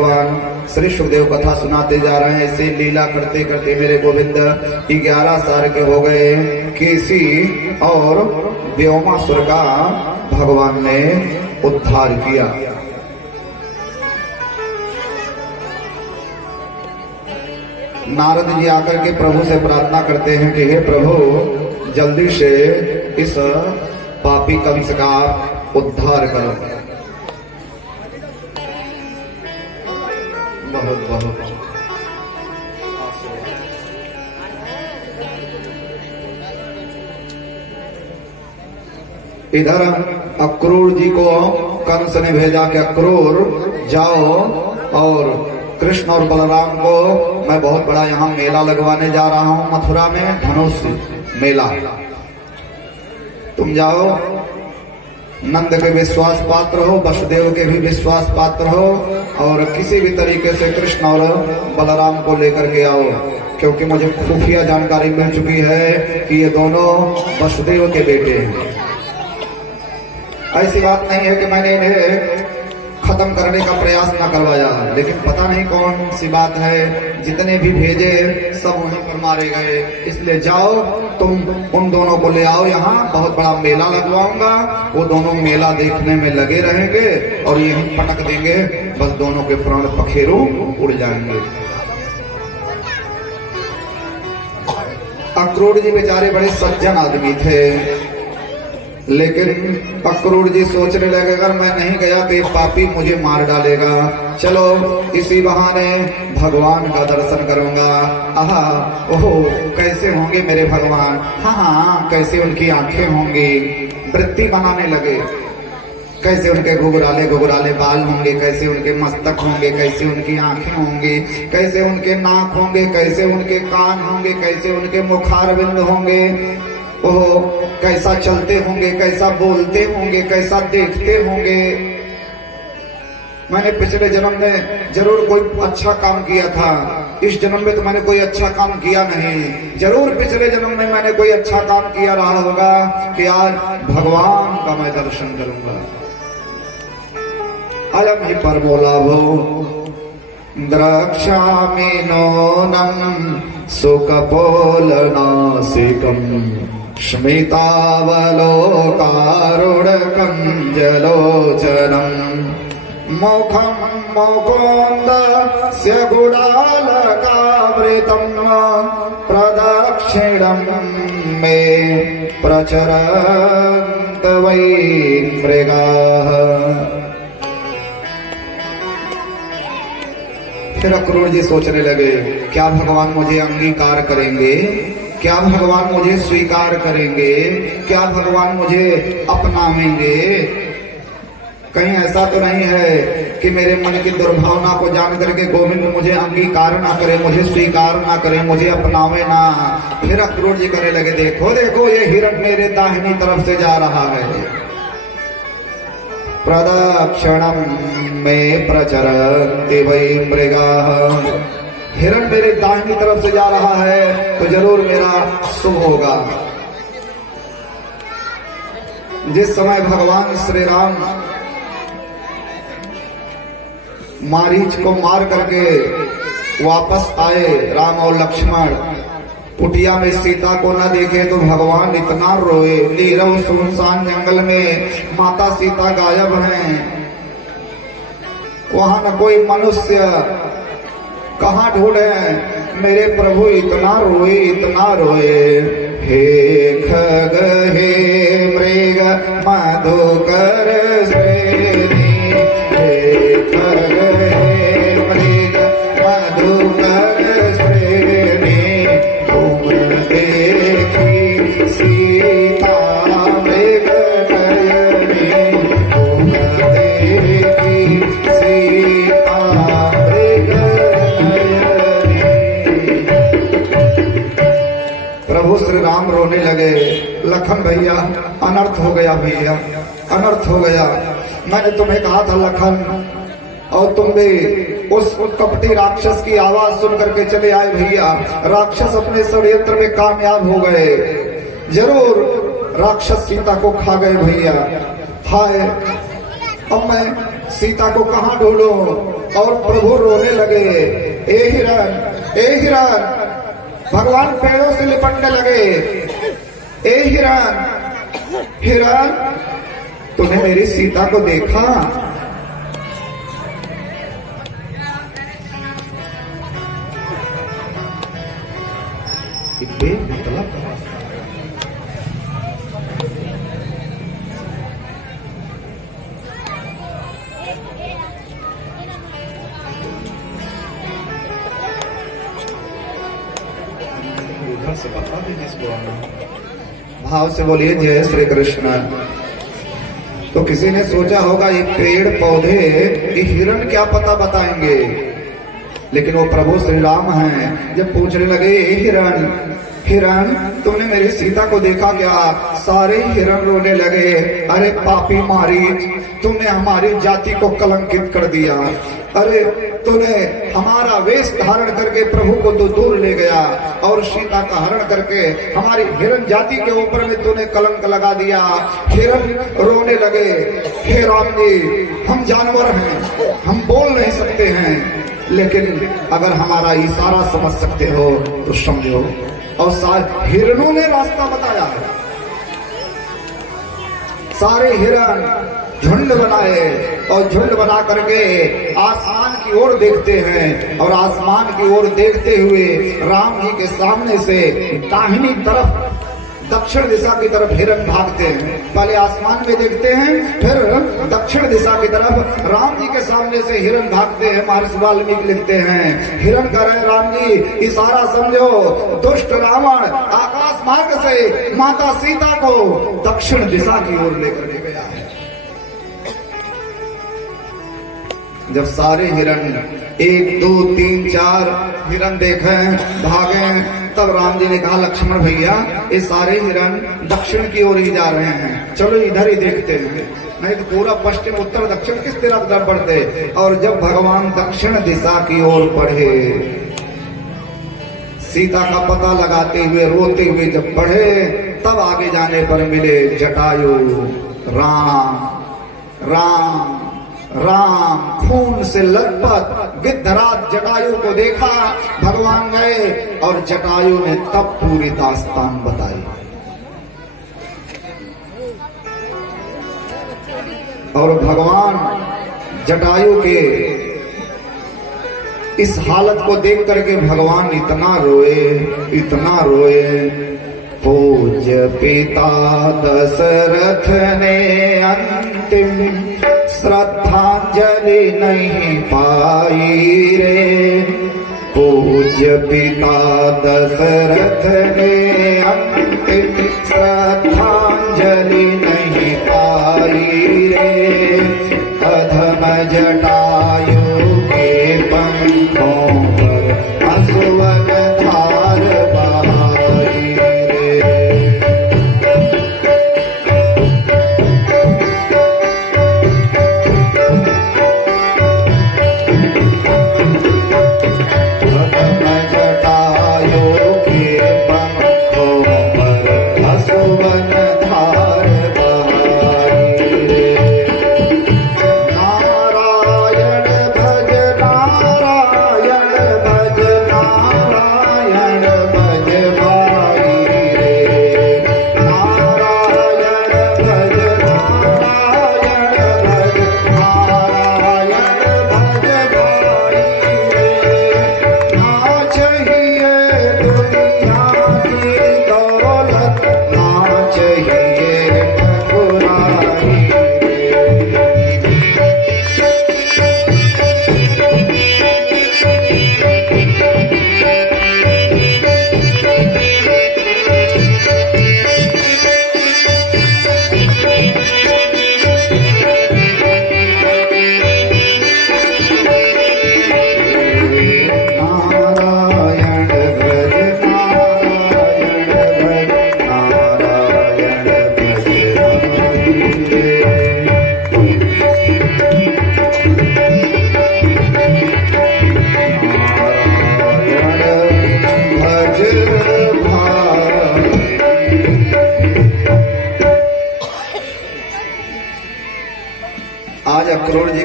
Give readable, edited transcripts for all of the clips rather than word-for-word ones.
भगवान श्री सुखदेव कथा सुनाते जा रहे हैं। ऐसे लीला करते करते मेरे गोविंद 11 साल के हो गए। केसी और व्योमासुर का भगवान ने उद्धार किया। नारद जी आकर के प्रभु से प्रार्थना करते हैं कि हे प्रभु, जल्दी से इस पापी कंस का उद्धार करो। बहुत बहुत इधर अक्रूर जी को कंस ने भेजा कि अक्रूर जाओ और कृष्ण और बलराम को मैं बहुत बड़ा यहाँ मेला लगवाने जा रहा हूँ मथुरा में, धनुष मेला। तुम जाओ, नंद के विश्वास पात्र हो, वसुदेव के भी विश्वास पात्र हो और किसी भी तरीके से कृष्ण और बलराम को लेकर के आओ, क्योंकि मुझे खुफिया जानकारी मिल चुकी है कि ये दोनों वसुदेव के बेटे हैं। ऐसी बात नहीं है कि मैंने इन्हें खत्म करने का प्रयास न करवाया, लेकिन पता नहीं कौन सी बात है, जितने भी भेजे सब वहीं पर मारे गए। इसलिए जाओ, तुम उन दोनों को ले आओ, यहाँ बहुत बड़ा मेला लगवाऊंगा। वो दोनों मेला देखने में लगे रहेंगे और यहीं पटक देंगे, बस दोनों के प्राण पखेरु उड़ जाएंगे। अक्रूर जी बेचारे बड़े सज्जन आदमी थे, लेकिन अक्रूर जी सोचने लगे अगर मैं नहीं गया तो ये पापी मुझे मार डालेगा, चलो इसी बहाने भगवान का दर्शन करूंगा। आहा, ओहो, कैसे होंगे मेरे भगवान, हाँ हाँ, कैसे उनकी आंखें होंगी। वृत्ति बनाने लगे, कैसे उनके घुघराले घुघराले बाल होंगे, कैसे उनके मस्तक होंगे, कैसे उनकी आंखें होंगी, कैसे उनके नाक होंगे, कैसे उनके कान होंगे, कैसे उनके मुखारविंद होंगे। ओहो, कैसा चलते होंगे, कैसा बोलते होंगे, कैसा देखते होंगे। मैंने पिछले जन्म में जरूर कोई अच्छा काम किया था, इस जन्म में तो मैंने कोई अच्छा काम किया नहीं। जरूर पिछले जन्म में मैंने कोई अच्छा काम किया रहा होगा कि आज भगवान का मैं दर्शन करूंगा। अयम ही परमो लाभो द्रक्ष्यामि नूनं सुकपोल नासिकम् स्मितावलोकारुणकं जलोचनम् मुखं मुकुन्दस्य गुडालकावृतं प्रदक्षिणं मे प्रचरन्त वै मृगाः। फिर अक्रूर जी सोचने लगे, क्या भगवान मुझे अंगीकार करेंगे, क्या भगवान मुझे स्वीकार करेंगे, क्या भगवान मुझे अपनाएंगे। कहीं ऐसा तो नहीं है कि मेरे मन की दुर्भावना को जान करके गोविंद मुझे अंगीकार ना करे, मुझे स्वीकार ना करे, मुझे अपनावे ना। फिर अक्रूर जी कहने लगे, देखो देखो, ये हिरण मेरे दाहिनी तरफ से जा रहा है, प्रदक्षिणं मे प्रचरन्ति वै मृगाः। हिरण मेरे दाहिनी तरफ से जा रहा है तो जरूर मेरा शुभ होगा। जिस समय भगवान श्री राम मारीच को मार करके वापस आए, राम और लक्ष्मण कुटिया में सीता को न देखे तो भगवान इतना रोए। नीरव सुनसान जंगल में माता सीता गायब हैं, वहां न कोई मनुष्य, कहाँ ढूंढे। मेरे प्रभु इतना रोए, इतना रोए। हे खग हे मृग मधुकर श्रेणी, हे खग हे मृग मधुकर श्रेणी, तुम देखी सीता मृग नयनी, तुम देखी सीता मृग नयनी। प्रभु श्री राम रोने लगे, लखन भैया अनर्थ हो गया, भैया अनर्थ हो गया। मैंने तुम्हें कहा था लखन, और तुम भी उस कपटी राक्षस की आवाज सुन करके चले आए भैया। राक्षस अपने षड्यंत्र में कामयाब हो गए, जरूर राक्षस सीता को खा गए भैया। हाय, अब मैं सीता को कहाँ ढूंढूं? और प्रभु रोने लगे। ए हिरण, भगवान पेड़ों से लिपटने लगे। ए हिरण, तूने मेरी सीता को देखा? मतलब उधर से बता दीजिए इसको। भाव से बोलिए जय श्री कृष्ण। तो किसी ने सोचा होगा ये पेड़ पौधे ये हिरण क्या पता बताएंगे, लेकिन वो प्रभु श्री राम हैं। जब पूछने लगे हिरण तुमने मेरी सीता को देखा क्या? सारे हिरण रोने लगे। अरे पापी मारीच, तुमने हमारी जाति को कलंकित कर दिया। अरे तूने हमारा वेश धारण करके प्रभु को तो दूर ले गया और सीता का हरण करके हमारी हिरण जाति के ऊपर में तूने कलंक लगा दिया। हिरण रोने लगे, हे राम जी, हम जानवर हैं, हम बोल नहीं सकते हैं, लेकिन अगर हमारा इशारा समझ सकते हो तो समझो। और हिरणों ने रास्ता बताया। सारे हिरण झुंड बनाए और झुंड बना करके आसमान की ओर देखते हैं, और आसमान की ओर देखते हुए राम जी के सामने से दाहिनी तरफ दक्षिण दिशा की तरफ हिरण भागते हैं। पहले आसमान में देखते हैं, फिर दक्षिण दिशा की तरफ राम जी के सामने से हिरण भागते हैं। महर्षि वाल्मीकि लिखते हैं, हिरण कह रहे राम जी इशारा समझो, दुष्ट रावण आकाश मार्ग से माता सीता को दक्षिण दिशा की ओर लेकर के गया है। जब सारे हिरण 1 2 3 4 हिरण देखे भागे, तब राम जी ने कहा लक्ष्मण भैया ये सारे हिरण दक्षिण की ओर ही जा रहे हैं, चलो इधर ही देखते हैं, नहीं तो पूरा पश्चिम उत्तर दक्षिण किस तरफ बढ़ते। और जब भगवान दक्षिण दिशा की ओर बढ़े, सीता का पता लगाते हुए रोते हुए जब बढ़े, तब आगे जाने पर मिले जटायु। राम खून से लथपथ गिद्धराज जटायु को देखा। भगवान गए और जटायु ने तब पूरी दास्तान बताई। और भगवान जटायु के इस हालत को देख करके भगवान इतना रोए। पूज्य पिता दशरथ ने अंतिम श्रद्धांजलि नहीं पाई रे। पूज्य पिता दशरथ ने अंतिम श्रद्धांजलि नहीं पाई रे। अधम जटायु के पंखों पर अश्वन धार बहाई रे। अधम जटायु के पंख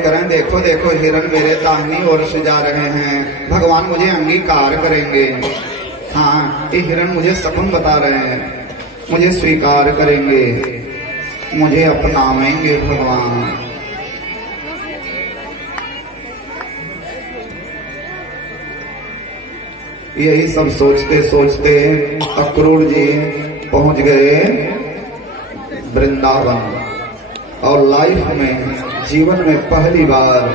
करें, देखो देखो हिरण मेरे दाहिनी ओर से जा रहे हैं, भगवान मुझे अंगीकार करेंगे। हाँ, ये हिरण मुझे सपन बता रहे हैं, मुझे स्वीकार करेंगे, मुझे अपनावेंगे भगवान। यही सब सोचते सोचते अक्रूर जी पहुंच गए वृंदावन और लाइफ में, जीवन में पहली बार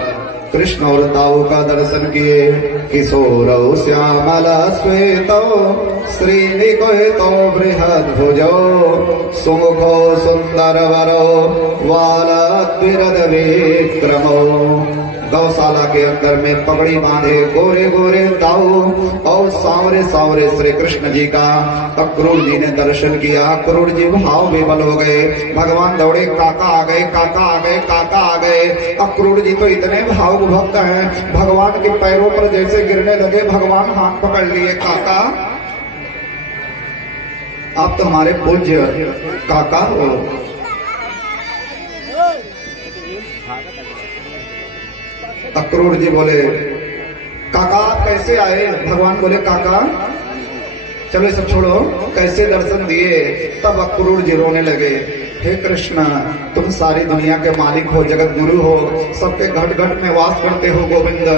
कृष्ण और दाऊ का दर्शन किए। किशोरौ श्यामला श्वेतो श्रीनिकेतो बृहद भुजो सुमुखो सुंदर वरो वालद्विरद विक्रमो। गौशाला के अंदर में पगड़ी बांधे गोरे गोरे दाऊ और सांवरे सांवरे श्री कृष्ण जी का अक्रूर जी ने दर्शन किया। अक्रूर जी भाव विवल हो गए, भगवान दौड़े, काका आ गए, काका आ गए, काका आ गए। अक्रूर जी तो इतने भावुक भक्त हैं, भगवान के पैरों पर जैसे गिरने लगे, भगवान हाथ पकड़ लिए, काका आप तो हमारे पूज्य काका हो। अक्रूर जी बोले, काका आप कैसे आए? भगवान बोले, काका चलो ये सब छोड़ो, कैसे दर्शन दिए? तब अक्रूर जी रोने लगे, हे कृष्ण तुम सारी दुनिया के मालिक हो, जगत गुरु हो, सबके घट घट में वास करते हो गोविंद,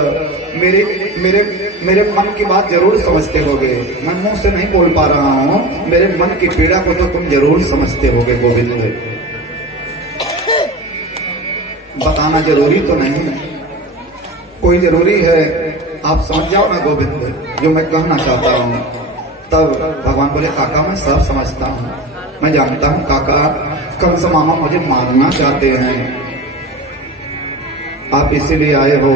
मेरे मेरे मेरे मन की बात जरूर समझते होगे। मैं मुंह से नहीं बोल पा रहा हूँ, मेरे मन की पीड़ा को तो तुम जरूर समझते होगे गोविंद। बताना जरूरी तो नहीं, कोई जरूरी है, आप समझ जाओ ना गोविंद जो मैं कहना चाहता हूँ। तब भगवान बोले, काका मैं सब समझता हूँ, मैं जानता हूँ काका, कंस मामा मुझे मारना चाहते हैं, आप इसीलिए आए हो।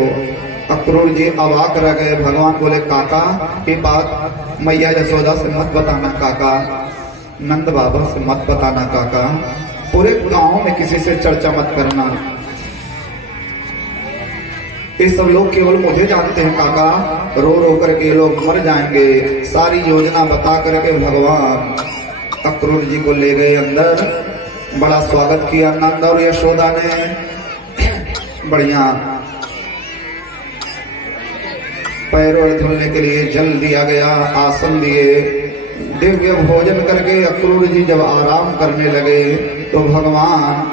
अक्रूर जी अवाक रह गए। भगवान बोले, काका ये बात मैया यशोदा से मत बताना काका, नंद बाबा से मत बताना काका, पूरे गांव में किसी से चर्चा मत करना, ये सब लोग केवल मुझे जानते हैं काका, रो रो करके लोग मर जाएंगे। सारी योजना बता करके भगवान अक्रूर जी को ले गए अंदर। बड़ा स्वागत किया नंद और यशोदा ने, बढ़िया पैर और धुलने के लिए जल दिया गया, आसन दिए, दिव्य भोजन करके अक्रूर जी जब आराम करने लगे तो भगवान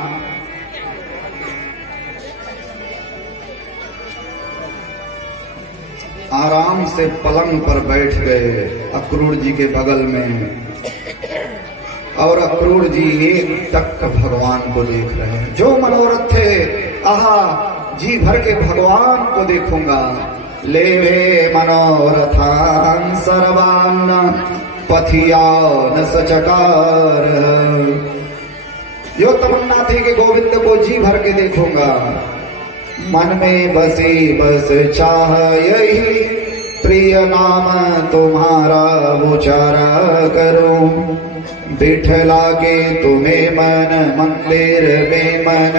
आराम से पलंग पर बैठ गए अक्रूर जी के बगल में, और अक्रूर जी एक टक भगवान को देख रहे हैं। जो मनोरथ थे, आहा जी भर के भगवान को देखूंगा, लेवे मनोरथान सर्वान पथियान सचकार। जो तमन्ना थी कि गोविंद को जी भर के देखूंगा, मन में बसी बस चाह यही, प्रिय नाम तुम्हारा उचारा करूं, बिठला के तुम्हें मन मंदिर में मन,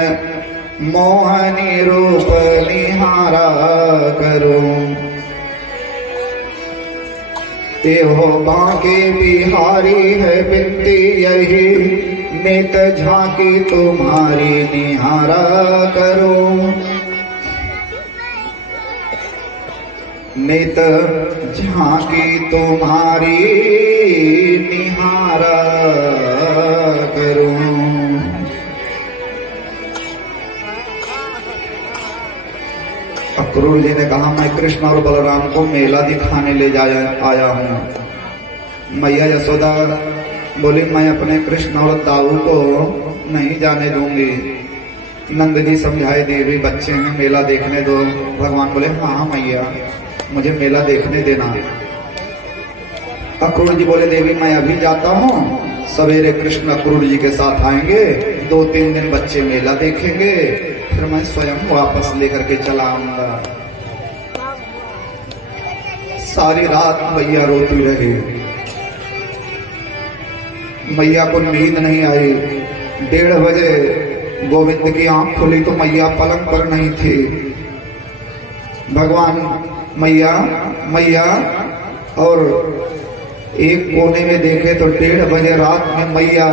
मोहनी रूप निहारा करूं। एहो बांके बिहारी है बिनती यही, नित झांकी तुम्हारी निहारा करूं, नित झांकी तुम्हारी निहारा करूं। अक्रूर जी ने कहा, मैं कृष्ण और बलराम को मेला दिखाने ले आया हूँ। मैया यशोदा बोली, मैं अपने कृष्ण और दाऊ को नहीं जाने दूंगी। नंद जी समझाए, देवी बच्चे हैं, मेला देखने दो। भगवान बोले, हाँ मैया मुझे मेला देखने देना। अक्रूर जी बोले, देवी मैं अभी जाता हूँ, सवेरे कृष्ण अक्रूर जी के साथ आएंगे, 2-3 दिन बच्चे मेला देखेंगे, फिर मैं स्वयं वापस लेकर के चला आऊंगा। सारी रात मैया रोती रही, मैया को नींद नहीं आई। 1:30 बजे गोविंद की आंख खुली तो मैया पलंग पर नहीं थी। भगवान मैया मैया, और एक कोने में देखे तो 1:30 बजे रात में मैया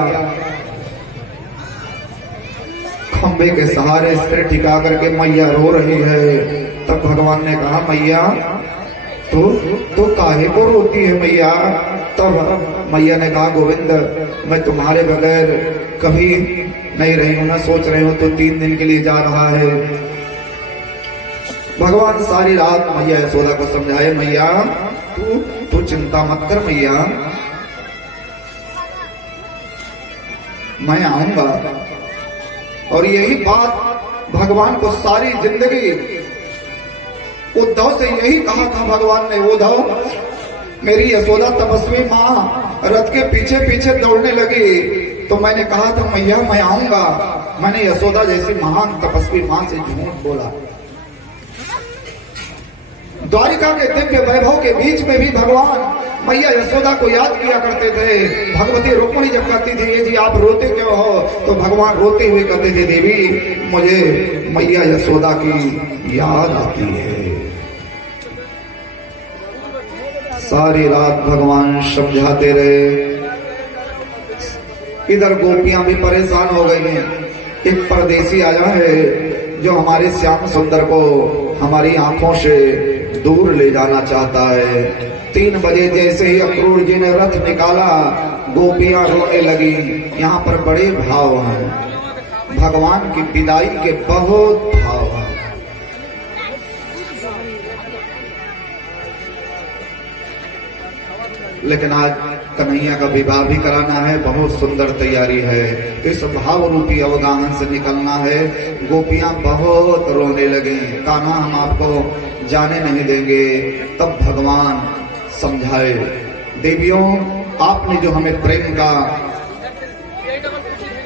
खंबे के सहारे सिर टिका करके मैया रो रही है। तब भगवान ने कहा मैया तो काहे को रोती है मैया? तब मैया ने कहा गोविंद मैं तुम्हारे बगैर कभी नहीं रही हूं ना, सोच रही हूं तो 3 दिन के लिए जा रहा है। भगवान सारी रात मैया यशोदा को समझाए मैया तू चिंता मत कर मैया, मैं आऊंगा। और यही बात भगवान को सारी जिंदगी उद्धव से यही कहा था भगवान ने, उद्धव मेरी यशोदा तपस्वी माँ रथ के पीछे पीछे दौड़ने लगी तो मैंने कहा था मैया मैं आऊंगा। मैंने यशोदा जैसी महान तपस्वी माँ से झूठ बोला। द्वारिका के दिव्य वैभव के बीच में भी भगवान मैया यशोदा को याद किया करते थे। भगवती रुक्मिणी जब कहती थी ये जी आप रोते क्यों हो, तो भगवान रोते हुए कहते थे देवी मुझे मैया यशोदा की याद आती है। सारी रात भगवान समझाते रहे। इधर गोपियां भी परेशान हो गई हैं। एक परदेसी आया है जो हमारे श्याम सुंदर को हमारी आंखों से दूर ले जाना चाहता है। 3 बजे जैसे ही अक्रूर जी ने रथ निकाला गोपियां रोने लगी। यहाँ पर बड़े भाव हैं, भगवान की विदाई के बहुत भाव हैं। लेकिन आज कन्हैया का विवाह भी कराना है, बहुत सुंदर तैयारी है। इस भाव रूपी अवगाहन से निकलना है। गोपियां बहुत रोने लगी, कान्हा हम आपको जाने नहीं देंगे। तब भगवान समझाए देवियों आपने जो हमें प्रेम का,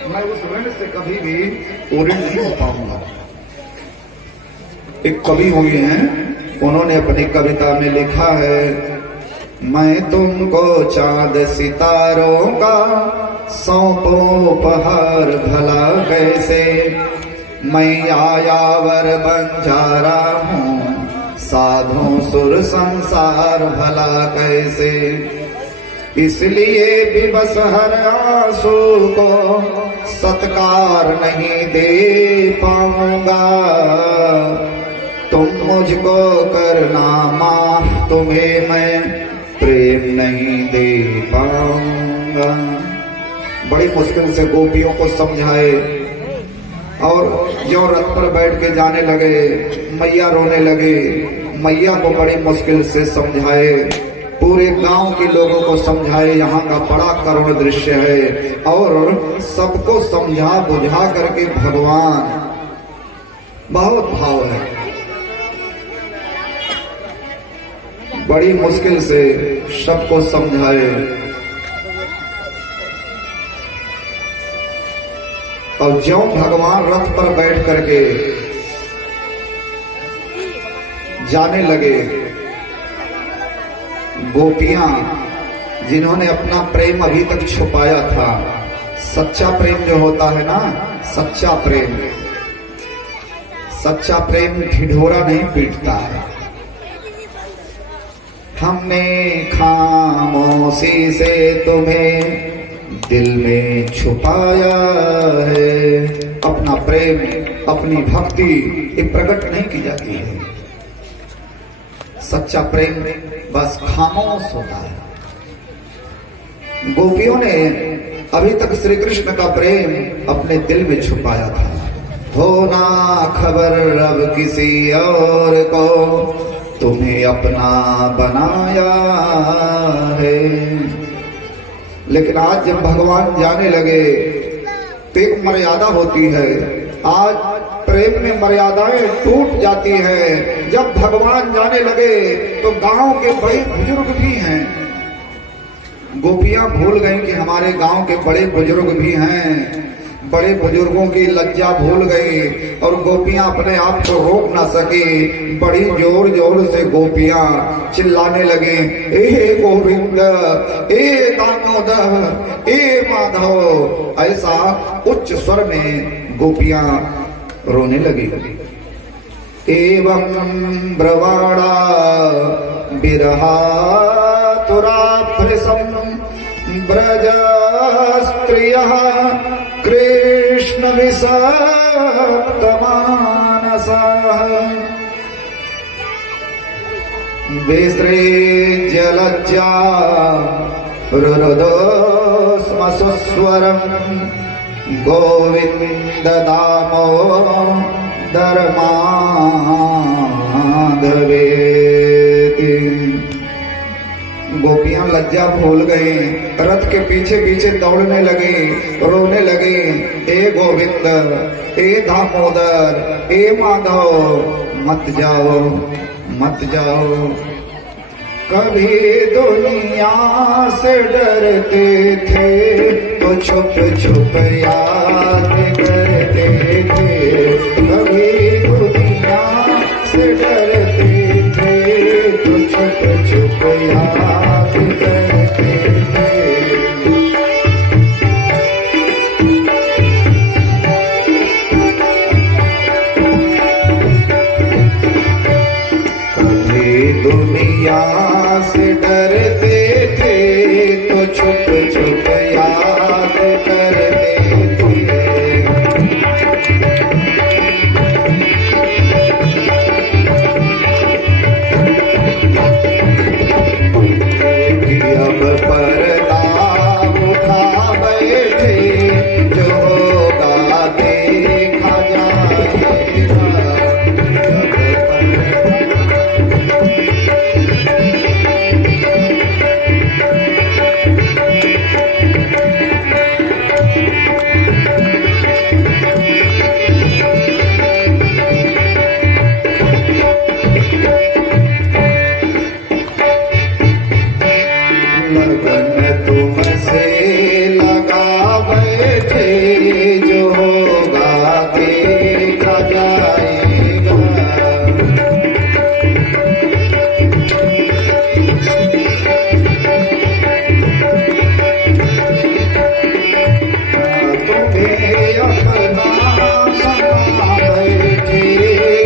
मैं उस ऋण से कभी भी पूर्ण नहीं हो पाऊंगा। एक कवि हुए हैं, उन्होंने अपनी कविता में लिखा है मैं तुमको चांद सितारों का सौंपो उपहार भला कैसे, मैं आयावर बंजारा हूँ साधु सुर संसार भला कैसे, इसलिए विवश हर आंसू को सत्कार नहीं दे पाऊंगा, तुम मुझको करना माफ तुम्हें मैं प्रेम नहीं दे पाऊंगा। बड़ी मुश्किल से गोपियों को समझाए और जो रथ पर बैठ के जाने लगे मैया रोने लगे। मैया को बड़ी मुश्किल से समझाए, पूरे गांव के लोगों को समझाए यहाँ का बड़ा करुण दृश्य है। और सबको समझा बुझा करके भगवान, बहुत भाव है, बड़ी मुश्किल से सबको समझाए। और ज्यों भगवान रथ पर बैठ करके जाने लगे, गोपियां जिन्होंने अपना प्रेम अभी तक छुपाया था, सच्चा प्रेम जो होता है ना, सच्चा प्रेम ढिढोरा नहीं पीटता है। हमने खामोशी से तुम्हें दिल में छुपाया है। अपना प्रेम, अपनी भक्ति ये प्रकट नहीं की जाती है। सच्चा प्रेम बस खामोश होता है। गोपियों ने अभी तक श्री कृष्ण का प्रेम अपने दिल में छुपाया था। हो ना खबर अब किसी और को तुम्हें अपना बनाया है। लेकिन आज जब भगवान जाने लगे तो एक मर्यादा होती है। आज प्रेम में मर्यादाएं टूट जाती है। जब भगवान जाने लगे तो गांव के बड़े बुजुर्ग भी हैं। गोपियां भूल गईं कि हमारे गांव के बड़े बुजुर्ग भी हैं। बड़े बुजुर्गों की लज्जा भूल गई और गोपियां अपने आप को रोक ना सकी। बड़ी जोर जोर से गोपियां चिल्लाने लगी, ए गोविंद, ए दामोदर, ए माधव। ऐसा उच्च स्वर में गोपियां रोने लगी। एवं ब्रवाड़ा बिरहा तुराभृशं ब्रज स्त्रियः कृष्ण विषादयन्त्यः सप्तमानसः विसृज्य लज्जा रुरुदोस्म सुस्वरम् गोविन्द दामोदर माधवेति। गोपियां लज्जा भूल गई, रथ के पीछे पीछे दौड़ने लगे, रोने लगे, ए गोविंद, ए दामोदर, ए माधव, मत जाओ मत जाओ। कभी दुनिया से डरते थे तो छुप छुप याद करते थे। कभी दुनिया से डरते थे तो छुप छुप याद करते थे। कभी दुनिया से डरते थे तो छुप छुप याद करते थे। अब पर्दा उठा बैठे, जो होगा देखा जाएगा। लगन तुमसे लगा बैठे, जो होगा देखा जाएगा। तुम्हें अपना बना बैठे,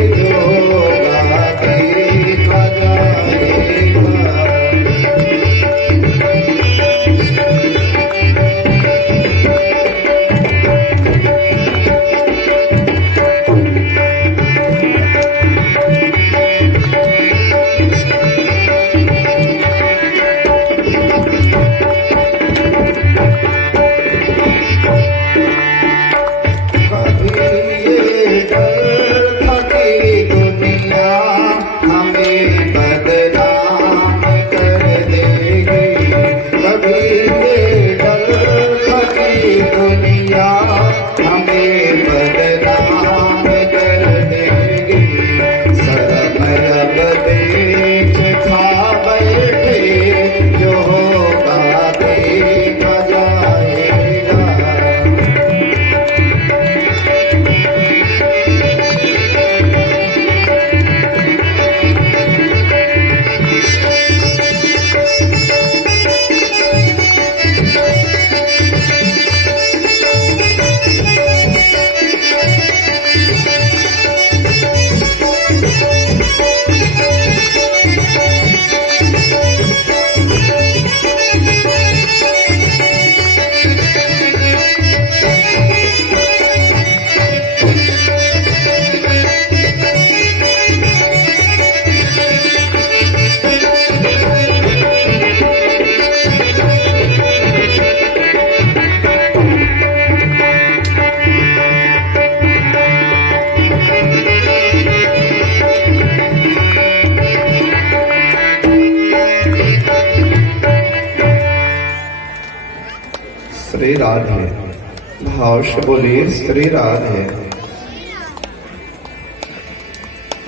जो होगा देखा जाएगा। श्री राधे। भाव से बोलिए श्री राधे।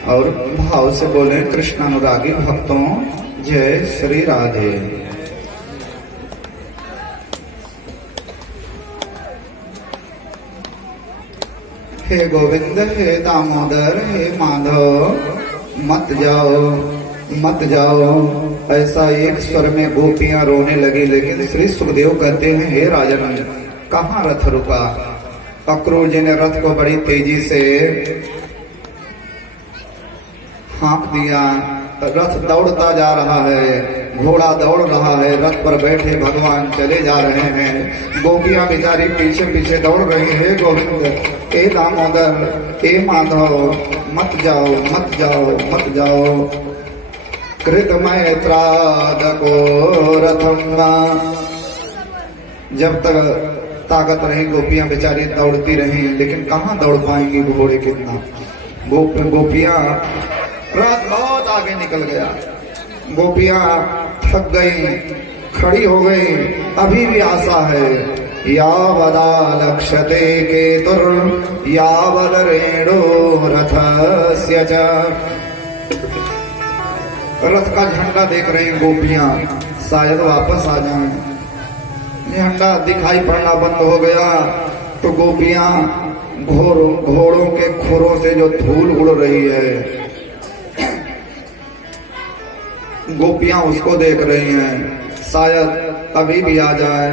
और भाव से बोले कृष्णानुरागी भक्तों जय श्री राधे। हे गोविंद, हे दामोदर, हे माधव, मत जाओ मत जाओ। ऐसा एक स्वर में गोपियां रोने लगी। लेकिन श्री सुखदेव कहते हैं, हे राजन, कहाँ रथ रुका? अक्रूर जी ने रथ को बड़ी तेजी से हाँक दिया। रथ दौड़ता जा रहा है, घोड़ा दौड़ रहा है, रथ पर बैठे भगवान चले जा रहे हैं। गोपियां बेचारी पीछे पीछे दौड़ रही है। गोविंद, ए दामोदर, ए माधव, मत जाओ, मत जाओ, मत जाओ। कृतमय त्रादको रथम। जब तक ताकत रही गोपियां बेचारी दौड़ती रही, लेकिन कहाँ दौड़ पाएंगी घोड़े कितना। गोपियां, रथ बहुत आगे निकल गया, गोपियां थक गई, खड़ी हो गई। अभी भी आशा है। यावदा लक्ष्यते केतुर यावद रेणो रथस्य च। रथ का झंडा देख रही गोपियां, शायद वापस आ जाएं। झंडा दिखाई पड़ना बंद हो गया तो गोपियां घोड़ों के खुरों से जो धूल उड़ रही है, गोपियां उसको देख रही हैं, शायद अभी भी आ जाए।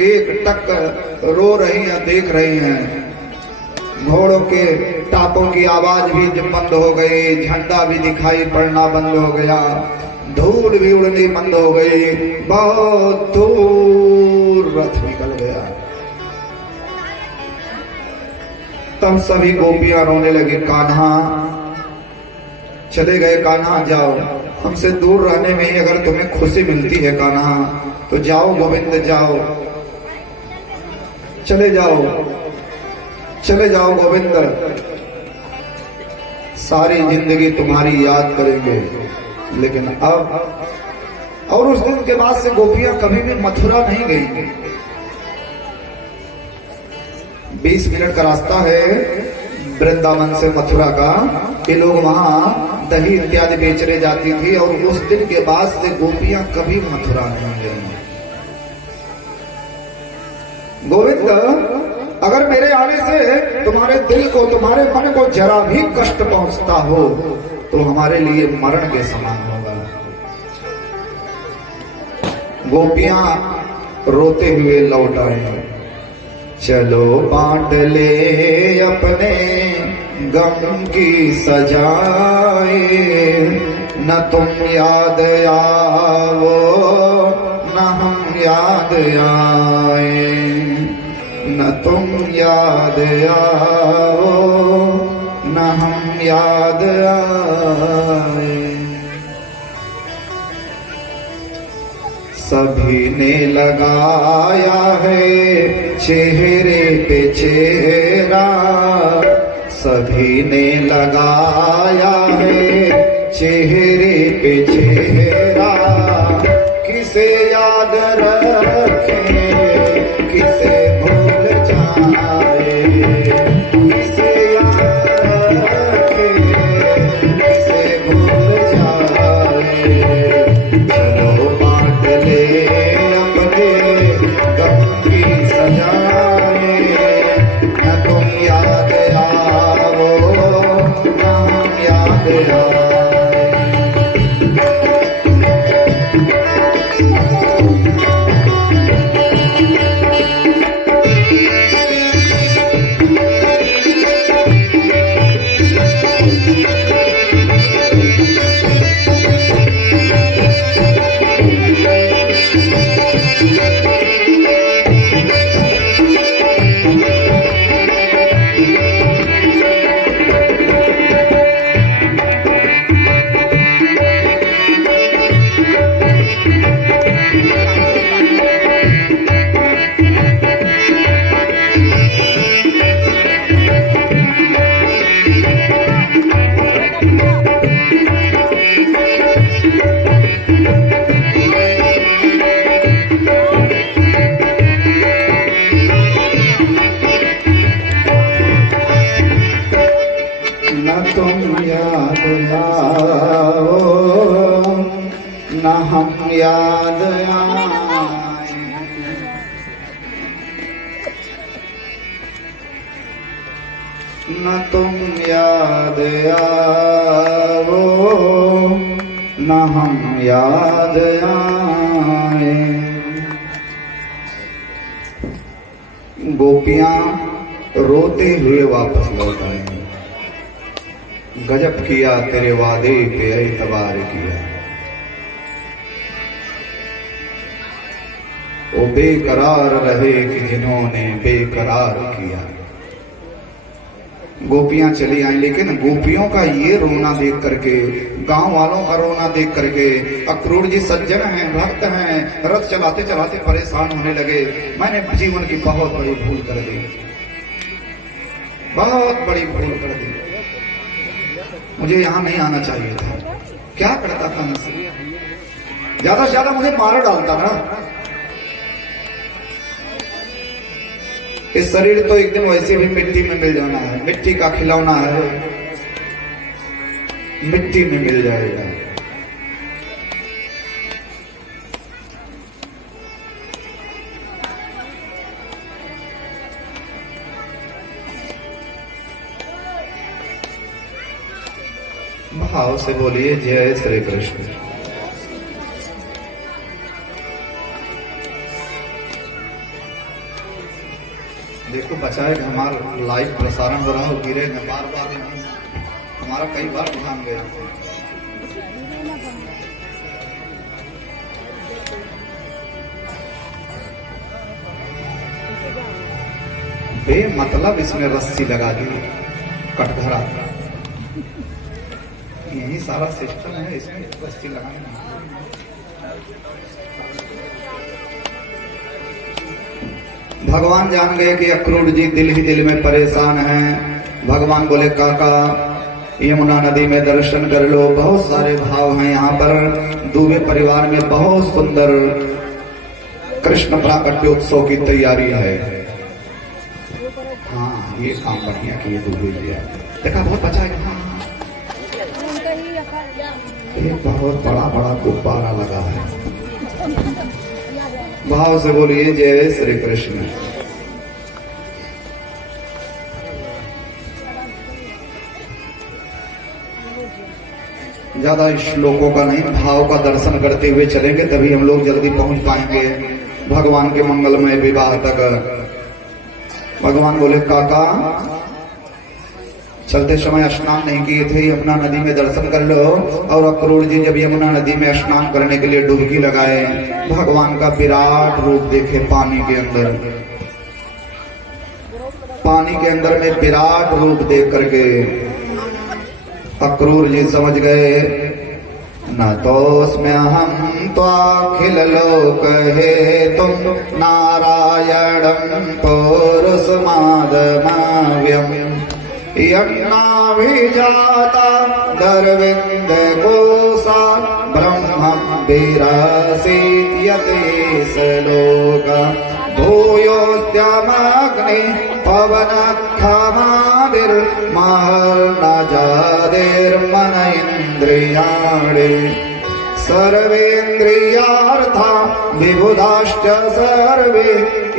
एक टक रो रही हैं, देख रही हैं। घोड़ों के टापों की आवाज भी बंद हो गई, झंडा भी दिखाई पड़ना बंद हो गया, धूल भी उड़नी बंद हो गई। बहुत दूर रथ निकल गया। तब सभी गोपियां रोने लगी। कान्हा चले गए, कान्हा जाओ, हमसे दूर रहने में ही अगर तुम्हें खुशी मिलती है कान्हा तो जाओ गोविंद, जाओ, चले जाओ, चले जाओ गोविंद, सारी जिंदगी तुम्हारी याद करेंगे। लेकिन अब, और उस दिन के बाद से गोपियां कभी भी मथुरा नहीं गई। 20 मिनट का रास्ता है वृंदावन से मथुरा का। ये लोग वहां दही इत्यादि बेचने जाती थी, और उस दिन के बाद से गोपियां कभी मथुरा नहीं गई। गोविंद, अगर मेरे आने से तुम्हारे दिल को, तुम्हारे मन को जरा भी कष्ट पहुंचता हो तो हमारे लिए मरण के समान होगा। गोपियां रोते हुए लौट आए। चलो बांट ले अपने गम की सजाए, न तुम याद आओ न हम याद आए, न तुम याद आओ न हम याद आए। सभी ने लगाया है चेहरे पे चेहरा, सभी ने लगाया है चेहरे पे चेहरा। किसे याद रखें किसे भूल जाए, किसे याद रखें किसे भूल जाए। चलो बांट ले अपने गम की सजाए, न तुम याद आओ न हम याद आओ। याद आए, न तुम याद आओ न हम याद आए। गोपियां रोते हुए वापस लौट आए। गजब किया तेरे वादे पे एतबार किया। वो बेकरार रहे कि जिन्होंने बेकरार किया। गोपियां चली आई, लेकिन गोपियों का ये रोना देख करके, गांव वालों का रोना देख करके, अक्रूर जी सज्जन हैं, भक्त हैं, रथ चलाते चलाते परेशान होने लगे। मैंने जीवन की बहुत बड़ी भूल कर दी, बहुत बड़ी भूल कर दी। मुझे यहाँ नहीं आना चाहिए था। क्या करता था मुझसे? ज्यादा से ज्यादा मुझे मार डालता ना। इस शरीर तो एक दिन वैसे भी मिट्टी में मिल जाना है, मिट्टी का खिलौना है, मिट्टी में मिल जाएगा। भाव से बोलिए जय श्री कृष्ण। देखो बचाए, हमारा लाइव प्रसारण हो रहा हो, गिरे न बार बार, हमारा कई बार ध्यान गया। बेमतलब इसमें रस्सी लगा दी, कटघरा, यही सारा सिस्टम है, इसमें रस्सी लगाना। भगवान जान गए कि अक्रूर जी दिल ही दिल में परेशान हैं। भगवान बोले काका यमुना नदी में दर्शन कर लो, बहुत सारे भाव हैं यहाँ पर। दुबे परिवार में बहुत सुंदर कृष्ण प्राकट्योत्सव की तैयारी है। हाँ ये काम बढ़िया किए दुबे जी, देखा बहुत बचा है। हाँ ये बहुत बड़ा बड़ा गुब्बारा लगा है। भाव से बोलिए जय श्री कृष्ण। ज्यादा श्लोकों का नहीं, भाव का दर्शन करते हुए चलेंगे तभी हम लोग जल्दी पहुंच पाएंगे भगवान के मंगलमय विवाह तक। भगवान बोले काका चलते समय स्नान नहीं किए थे, यमुना नदी में दर्शन कर लो। और अक्रूर जी जब यमुना नदी में स्नान करने के लिए डुबकी लगाए, भगवान का विराट रूप देखे पानी के अंदर। पानी के अंदर में विराट रूप देख करके अक्रूर जी समझ गए, न तोस्म्य हम त्वाखिल लोक हेतुम नारायणं पौरुषमादमाव्यम् यज्ञाभिजाता दर्विन्द कोसा ब्रह्म विरासीत्यते सलोका भूयोद्यमग्नि पवन खमादिर्महर्नजादिर्मन इन्द्रियाणि सर्वेन्द्रियार्था विबुधाश्च सर्वे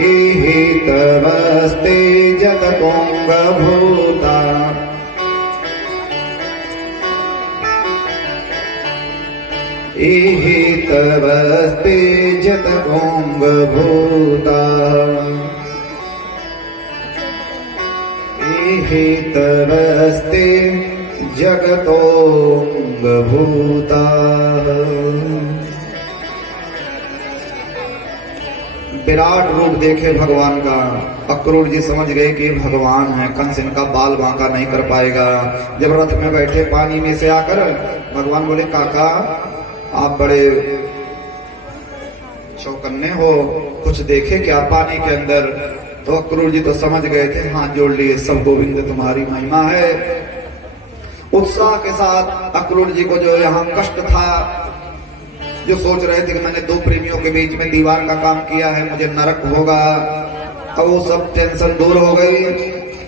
इहि तवस्ते जतकुंभभूता। इहि तवस्ते जतकुंभभूता। इहि तवस्ते जगतोंगभूता। विराट रूप देखे भगवान का, अक्रूर जी समझ गए कि भगवान है, कंस इनका बाल बांका नहीं कर पाएगा। जब रथ में बैठे पानी में से आकर भगवान बोले काका आप बड़े चौकन्ने हो, कुछ देखे क्या पानी के अंदर? तो अक्रूर जी तो समझ गए थे, हाथ जोड़ लिए, सब गोविंद तुम्हारी महिमा है। उत्साह के साथ अक्रूर जी को जो यहाँ कष्ट था, जो सोच रहे थे कि मैंने दो प्रेमियों के बीच में दीवार का काम किया है, मुझे नरक होगा, अब वो सब टेंशन दूर हो गई।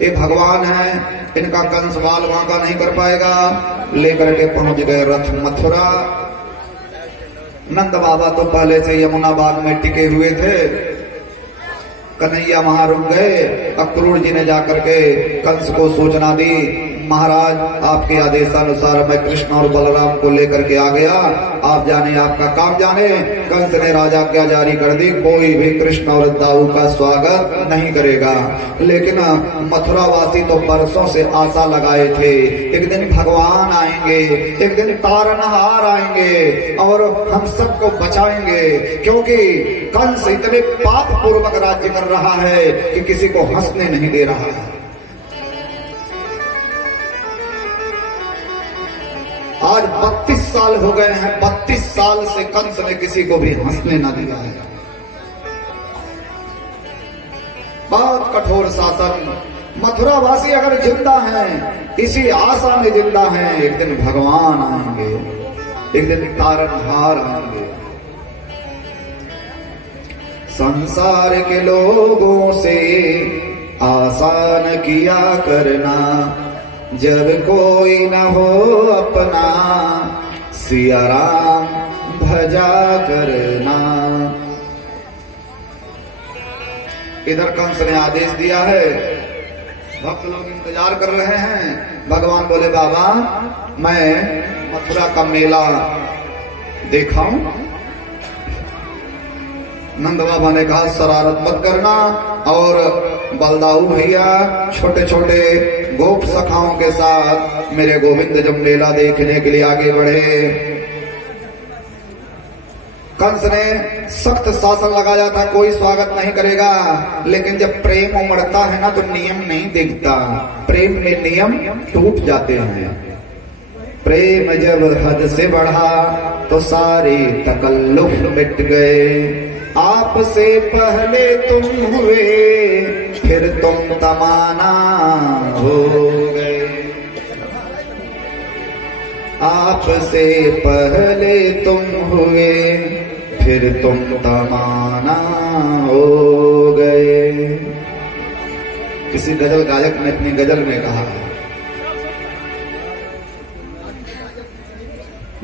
ये भगवान है, इनका कंस बाल बांका नहीं कर पाएगा। लेकर के पहुंच गए रथ मथुरा। नंद बाबा तो पहले से यमुना बाग में टिके हुए थे, कन्हैया वहां रुक गए। अक्रूर जी ने जाकर के कंस को सूचना दी, महाराज आपके आदेशानुसार मैं कृष्ण और बलराम को लेकर के आ गया, आप जाने आपका काम जाने। कंस ने राजा क्या जारी कर दी, कोई भी कृष्ण और दाऊ का स्वागत नहीं करेगा। लेकिन मथुरा वासी तो बरसों से आशा लगाए थे, एक दिन भगवान आएंगे, एक दिन तारनहार आएंगे और हम सबको बचाएंगे, क्योंकि कंस इतने पाप पूर्वक राज्य कर रहा है कि किसी को हंसने नहीं दे रहा है। आज 32 साल हो गए हैं, 32 साल से कंस ने किसी को भी हंसने न दिया है। बहुत कठोर शासन। मथुरा वासी अगर जिंदा हैं, इसी आशा में जिंदा हैं, एक दिन भगवान आएंगे, एक दिन तारनहार आएंगे। संसार के लोगों से आसान किया करना, जब कोई न हो अपना, सिया राम भजा करना। इधर कंस ने आदेश दिया है, भक्त लोग इंतजार कर रहे हैं। भगवान बोले बाबा मैं मथुरा का मेला देखाऊं। नंद बाबा ने कहा शरारत मत करना, और बलदाऊ भैया छोटे छोटे गोप सखाओं के साथ मेरे गोविंद जब मेला देखने के लिए आगे बढ़े। कंस ने सख्त शासन लगाया था, कोई स्वागत नहीं करेगा, लेकिन जब प्रेम उमड़ता है ना तो नियम नहीं दिखता, प्रेम में नियम टूट जाते हैं। प्रेम जब हद से बढ़ा तो सारे तकल्लुफ मिट गए। आपसे पहले तुम हुए, फिर तुम तमाना हो गए। आपसे पहले तुम हुए, फिर तुम तमाना हो गए। किसी गजल गायक ने अपनी गजल में कहा,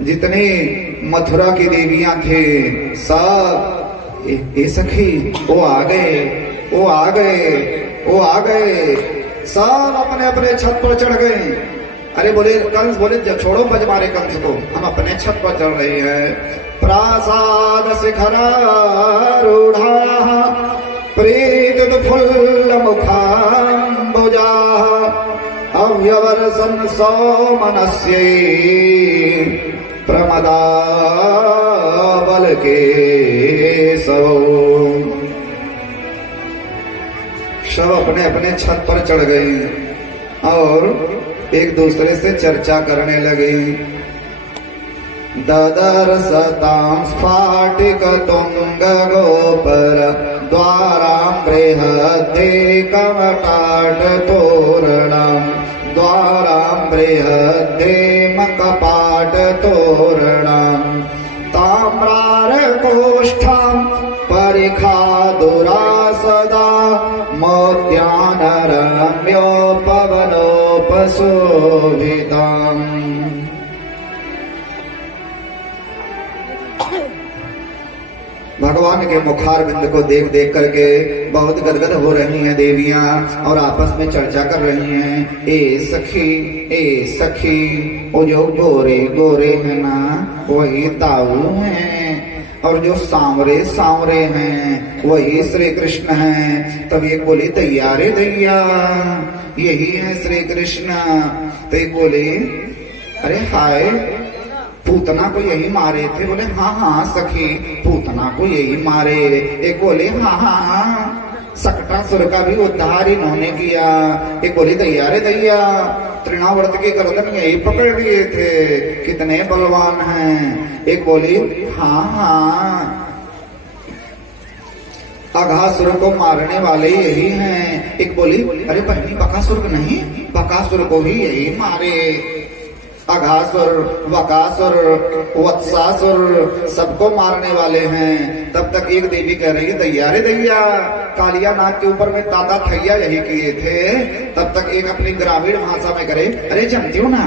जितनी मथुरा की देवियां थे सब ए सखी वो आ गए, वो आ गए, वो आ गए, सब अपने अपने छत पर चढ़ गए। अरे बोले कंस बोले छोड़ो बजमारे कंस को, हम अपने छत पर चढ़ रहे हैं। प्रासाद शिखरारूढ़ा प्रीत फुल्ल मुखाम्बुजा अव्यवर्षन् सौमनस्यै प्रमदा बल के सब अपने अपने छत पर चढ़ गए और एक दूसरे से चर्चा करने लगे। ददर्शतां स्फाटिक तुंग गोपर द्वारां बृहद्दे कवटाट तोरणम् द्वारां बृहद्दे कपाट तोरणम् ताम्रार कोष्ठं परिखा दुरा सदा मोद्यान रम्योपवनोपशोभितम्। भगवान के मुखारविंद को देख देख करके बहुत गदगद हो रही हैं देवियां और आपस में चर्चा कर रही हैं। ए सखी वो जो गोरे गोरे हैं ना वही दाऊ हैं, और जो सांवरे सांवरे हैं वही श्री कृष्ण हैं। तब एक बोली दैया रे दैया यही है श्री कृष्ण। तो एक बोली अरे हाय पूतना को यही मारे थे। बोले हाँ हाँ सखी पूतना को यही मारे। एक बोले हाँ हाँ सकटासुर का भी उद्धार इन्होंने किया। एक बोली दैया रे दैया तृणावर्त के गर्दन यही पकड़ लिए थे, कितने बलवान हैं। एक बोली हाँ हाँ अघासुर को मारने वाले यही हैं। एक बोली अरे बहनी बकासुर को नहीं, बकासुर को भी यही मारे। अघासुर वकासुर वत्सासुर सबको मारने वाले हैं। तब तक एक देवी कह रही है दैया रे दैया कालिया नाग के ऊपर में ताता थैया यही किए थे। तब तक एक अपनी ग्रामीण भाषा में करे अरे जानती हो ना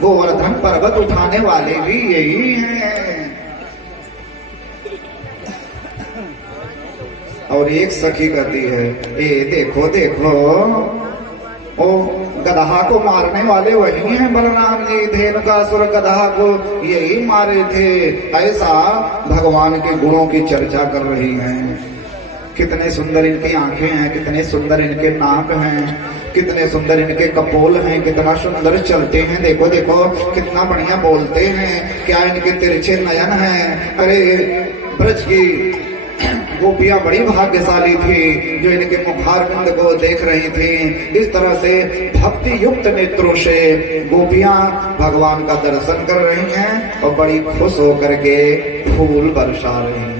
गोवर्धन पर्वत उठाने वाले भी यही हैं। और एक सखी कहती है ए देखो देखो ओ गधा को मारने वाले वही हैं बलराम जी। धेनुकासुर गधा को यही मारे थे। ऐसा भगवान के गुणों की चर्चा कर रही हैं। कितने सुंदर इनकी आंखें हैं, कितने सुंदर इनके नाक हैं, कितने सुंदर इनके कपोल हैं, कितना सुंदर चलते हैं। देखो देखो कितना बढ़िया बोलते हैं, क्या इनके तिरछे नयन हैं। अरे ब्रज की गोपियां बड़ी भाग्यशाली थी जो इनके मुखारविंद को देख रही थी। इस तरह से भक्ति युक्त नेत्रों से गोपियां भगवान का दर्शन कर रही हैं और बड़ी खुश होकर के फूल बरसा रही हैं।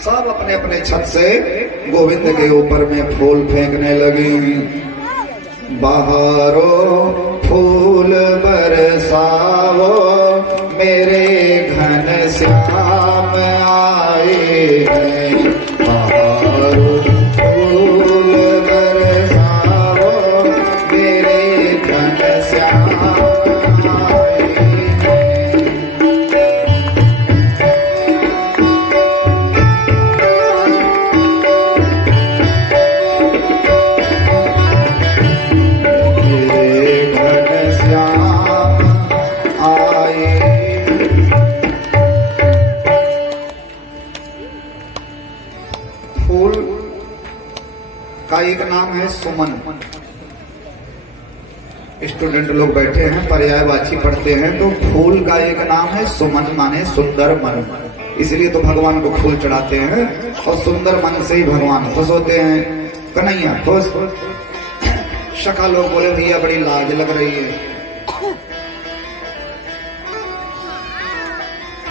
सब अपने अपने छत से गोविंद के ऊपर में फूल फेंकने लगी। बहारो फूल बरसाओ मेरे घन श्याम आए हैं। बहारो फूल बरसाओ मेरे घन श्याम आए हैं। का एक नाम है सुमन। स्टूडेंट लोग बैठे हैं, पर्यायवाची पढ़ते हैं, तो फूल का एक नाम है सुमन, माने सुंदर मन। इसलिए तो भगवान को फूल चढ़ाते हैं और सुंदर मन से ही भगवान खुश होते हैं। कन्हैया खुश। शका लोग बोले भैया बड़ी लाज लग रही है।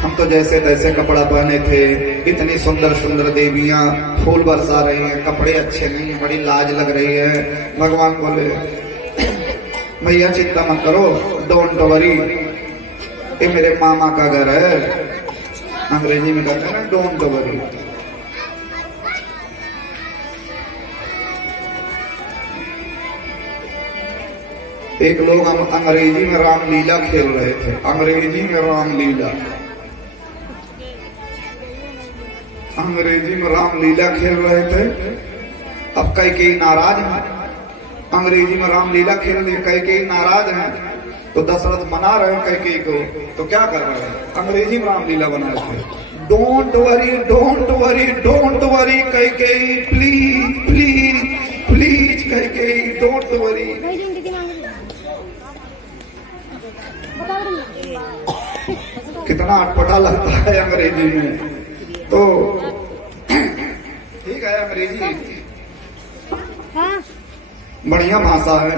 हम तो जैसे तैसे कपड़ा पहने थे, इतनी सुंदर सुंदर देवियां फूल बरसा रही हैं, कपड़े अच्छे नहीं, बड़ी लाज लग रही है। भगवान बोले भैया चिंता मत करो, डोंट वरी, ये मेरे मामा का घर है। अंग्रेजी में कहते हैं ना डोंट वरी। एक लोग हम अंग्रेजी में रामलीला खेल रहे थे, अंग्रेजी में रामलीला, अंग्रेजी में रामलीला खेल रहे थे। अब कैकेयी नाराज है, अंग्रेजी में रामलीला खेल रही, कैकेयी नाराज है, तो दशरथ मना रहे हैं कैकेयी को, तो क्या कर रहे हैं, अंग्रेजी में रामलीला बना रहे थे। Don't worry don't worry don't worry Kaikeyi, please please please Kaikeyi don't worry. कितना अटपटा लगता है अंग्रेजी में। तो ठीक है, अंग्रेजी बढ़िया भाषा है,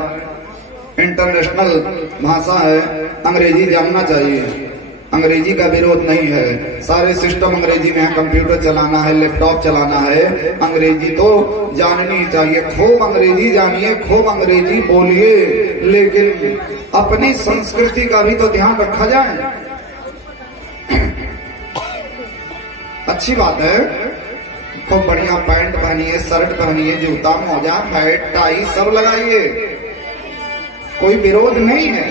इंटरनेशनल भाषा है, अंग्रेजी जानना चाहिए। अंग्रेजी का विरोध नहीं है, सारे सिस्टम अंग्रेजी में है, कंप्यूटर चलाना है, लैपटॉप चलाना है, अंग्रेजी तो जाननी चाहिए। खूब अंग्रेजी जानिए, खूब अंग्रेजी बोलिए, लेकिन अपनी संस्कृति का भी तो ध्यान रखा जाए। अच्छी बात है, खूब बढ़िया पैंट पहनिए, शर्ट पहनिए, जूता मोजा हैट टाई सब लगाइए, कोई विरोध नहीं है,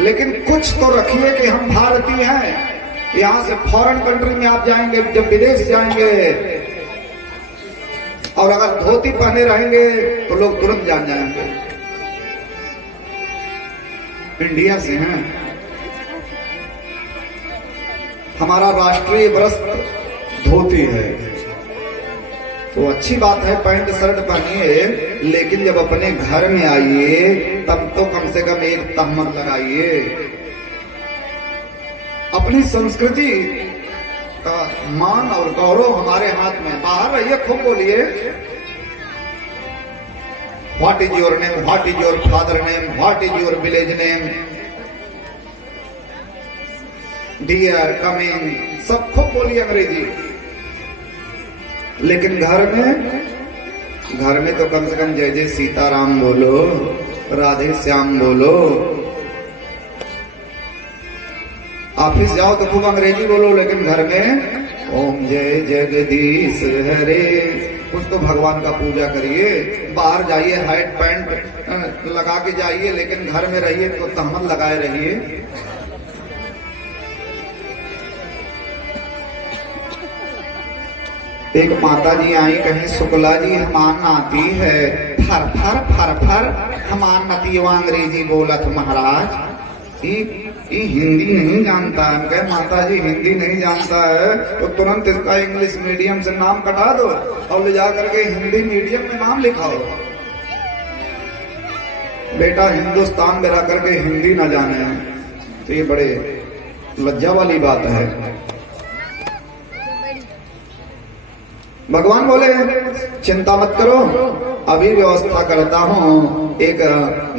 लेकिन कुछ तो रखिए कि हम भारतीय हैं। यहां से फॉरेन कंट्री में आप जाएंगे, जब विदेश जाएंगे और अगर धोती पहने रहेंगे तो लोग तुरंत जान जाएंगे इंडिया से हैं। हमारा राष्ट्रीय वस्त्र धोती है, तो अच्छी बात है, पैंट शर्ट पहनिए, लेकिन जब अपने घर में आइए तब तो कम से कम एक तहमत लगाइए। अपनी संस्कृति का मान और गौरव हमारे हाथ में। बाहर रहिए, खूब बोलिए, what is your name, what is your father name, what is your village name, dear coming, सब खूब बोलिए अंग्रेजी। लेकिन घर में तो कम से कम जय जय सीताराम बोलो, राधे श्याम बोलो। ऑफिस जाओ तो खूब अंग्रेजी बोलो, लेकिन घर में ओम जय जगदीश हरे, कुछ तो भगवान का पूजा करिए। बाहर जाइए हैट पैंट लगा के जाइए, लेकिन घर में रहिए तो तहमत लगाए रहिए। एक माता जी आई, कहीं शुक्ला जी हमान नाती है, फर फर फर फर हमान नती, वो अंग्रेजी बोलत महाराज, ये हिंदी नहीं जानता है। कहे माता जी हिंदी नहीं जानता है तो तुरंत इसका इंग्लिश मीडियम से नाम कटा दो और ले जा करके हिंदी मीडियम में नाम लिखाओ। बेटा हिंदुस्तान में रह करके हिंदी ना जाने तो ये बड़े लज्जा वाली बात है। भगवान बोले चिंता मत करो, अभी व्यवस्था करता हूँ। एक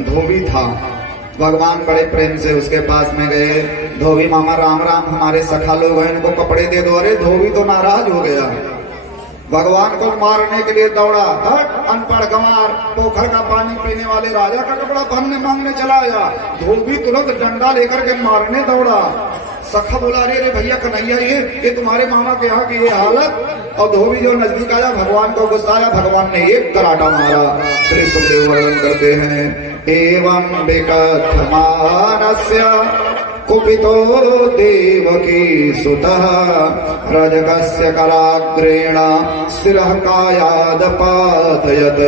धोबी था, भगवान बड़े प्रेम से उसके पास में गए। धोबी मामा राम राम, हमारे सखा लोग हैं, इनको कपड़े दे दो। अरे धोबी तो नाराज हो गया, भगवान को मारने के लिए दौड़ा। अनपढ़ गंवार, पोखर का पानी पीने वाले राजा का कपड़ा पहनने मांगने चला आया। धोबी तुरंत डंडा लेकर के मारने दौड़ा। सखा बोला अरे भैया कन्हैया, ये तुम्हारे मामा के यहाँ की ये हालत। और धोबी जो नजदीक आया, भगवान को गुस्सा आया, भगवान ने एक कराटा मारा। श्री सुखदेव वर्णन करते हैं, एवं विकथमानस्य कुपितो देवकी सुतः रजकस्य कराग्रेण शिरः कायादपातयत्।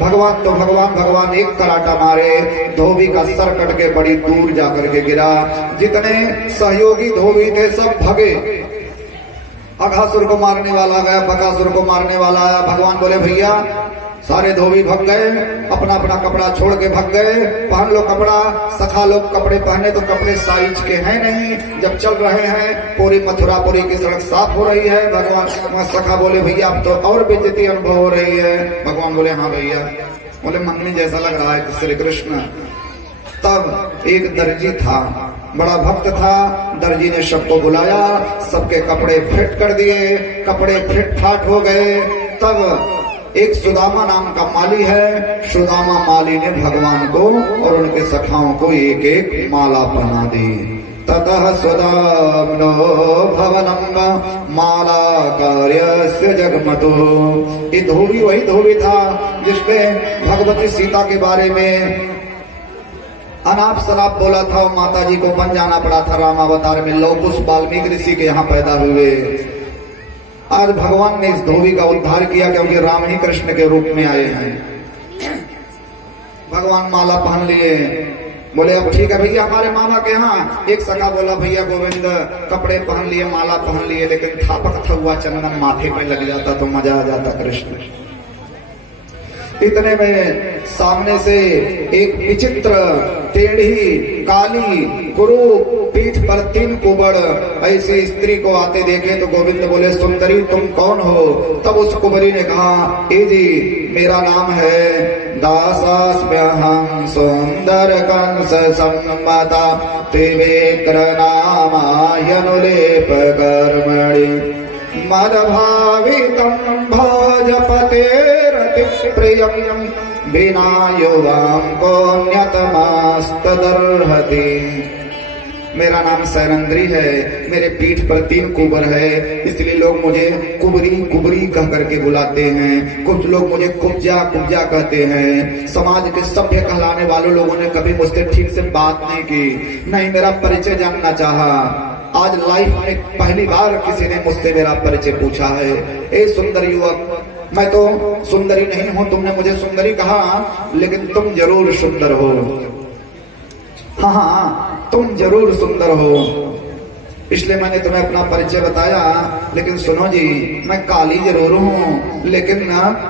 भगवान एक कराटा मारे, धोबी का सर कट के बड़ी दूर जाकर के गिरा। जितने सहयोगी धोबी थे सब भगे। अघासुर को मारने वाला गया, बकासुर को मारने वाला आया। भगवान बोले भैया सारे धोबी भग गए, अपना अपना कपड़ा छोड़ के भग गए। पहन लो कपड़ा। सखा लोग कपड़े पहने तो कपड़े साइज के हैं नहीं। जब चल रहे हैं पूरी मथुरापुरी की सड़क साफ हो रही है। भगवान सखा बोले भैया अब तो और बेइज्जती अनुभव हो रही है। भगवान बोले हाँ भैया। बोले मंगनी जैसा लग रहा है श्री कृष्ण। तब एक दर्जी था, बड़ा भक्त था। दर्जी ने सबको बुलाया, सबके कपड़े फिट कर दिए। कपड़े फिट फाट हो गए। तब एक सुदामा नाम का माली है, सुदामा माली ने भगवान को और उनके सखाओं को एक एक माला पहना दी। ततः सुदाम्नो भवनम माला कार्यस्य जगमतो। ये धोबी वही धोबी था जिसने भगवती सीता के बारे में अनाप शराप बोला था। माता जी को बन जाना पड़ा था रामावतार में। लौकुश वाल्मीकि ऋषि के यहाँ पैदा हुए। आज भगवान ने इस धोबी का उद्धार किया क्योंकि राम ही कृष्ण के रूप में आए हैं। भगवान माला पहन लिए। बोले अब ठीक है भैया हमारे मामा के यहाँ। एक सखा बोला भैया गोविंद कपड़े पहन लिए, माला पहन लिए, लेकिन थापक था हुआ चंदन माथे पे लग जाता तो मजा आ जाता कृष्ण। इतने में सामने से एक विचित्र टेढ़ी काली गुरु पीठ पर 3 कुबड़ ऐसी स्त्री को आते देखे तो गोविंद बोले सुंदरी तुम कौन हो? तब उस कुबरी ने कहा ए जी मेरा नाम है दासास्म्यहं सुंदर कंस सम्मता त्रिवेक्र नामायनुलेप कर्मणि मदभावितं भोजपतेरति प्रियं बिना युवां कोन्यतमास्तदर्हति। मेरा नाम सैरंद्री है, मेरे पीठ पर 3 कुबर है, इसलिए लोग मुझे कुबरी कुबरी कह करके बुलाते हैं। कुछ लोग मुझे कुब्जा कुब्जा कहते हैं। समाज के सभ्य कहलाने वालों लोगों ने कभी मुझसे ठीक से बात नहीं की, नहीं मेरा परिचय जानना चाहा। आज लाइफ में पहली बार किसी ने मुझसे मेरा परिचय पूछा है। ए सुंदर युवक, मैं तो सुंदरी नहीं हूं, तुमने मुझे सुंदरी कहा, लेकिन तुम जरूर सुंदर हो। हाँ तुम जरूर सुंदर हो, इसलिए मैंने तुम्हें अपना परिचय बताया। लेकिन सुनो जी, मैं काली जरूर हूँ, लेकिन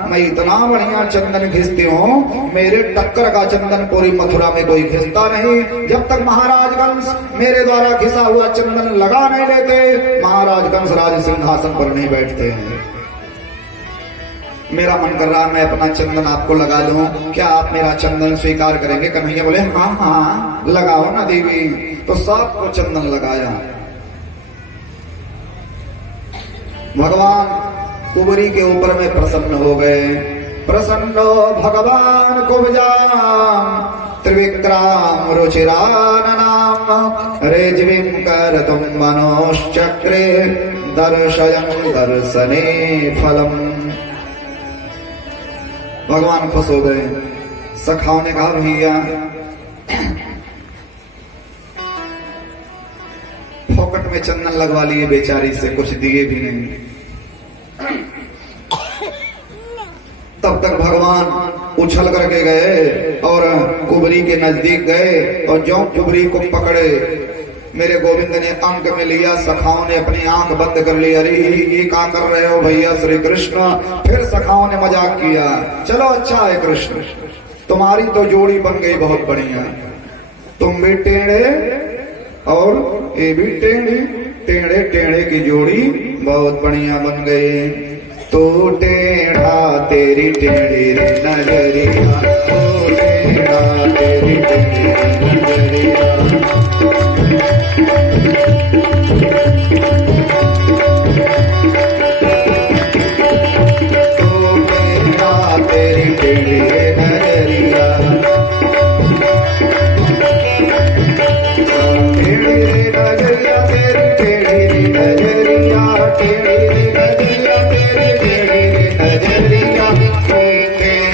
मैं इतना बढ़िया चंदन घिसती हूँ, मेरे टक्कर का चंदन पूरी मथुरा में कोई घिसता नहीं। जब तक महाराज कंस मेरे द्वारा घिसा हुआ चंदन लगा नहीं लेते, महाराज कंस राज सिंहासन पर नहीं बैठते हैं। मेरा मन कर रहा मैं अपना चंदन आपको लगा दूं, क्या आप मेरा चंदन स्वीकार करेंगे? कन्हैया बोले हाँ हाँ लगाओ ना देवी। तो सबको चंदन लगाया। भगवान कुबरी के ऊपर में प्रसन्न हो गए। प्रसन्नो भगवान कुब्जां त्रिविक्रम रुचिराननाम रेजविं कर्तुं मनोश्चक्रे दर्शयन् दर्शने फलम्। भगवान खुश हो गए। सखाओं ने कहा भैया फोकट में चंदन लगवा लिए, बेचारी से कुछ दिए भी नहीं। उछल करके गए और कुबरी के नजदीक गए और जो कुबरी को पकड़े मेरे गोविंद ने अंक में लिया, सखाओं ने अपनी आंख बंद कर ली। अरे ये क्या कर रहे हो भैया श्री कृष्ण? फिर सखाओं ने मजाक किया, चलो अच्छा है कृष्ण, तुम्हारी तो जोड़ी बन गई बहुत बढ़िया, तुम भी टेढ़े और ये भी टेढ़े, टेढ़े टेढ़े की जोड़ी बहुत बढ़िया बन गई। तो टेढ़ा तेरी टेढ़ी रे नजरिया, तो टेढ़ा तेरी टेढ़ी रे नजरिया, तो टेढ़ा तेरी टेढ़ी रे नजरिया, टेढ़ी रे नजरिया तेरी टेढ़ी रे नजरिया, टेढ़ी रे नजरिया तेरी टेढ़ी रे नजरिया, तो टेढ़ा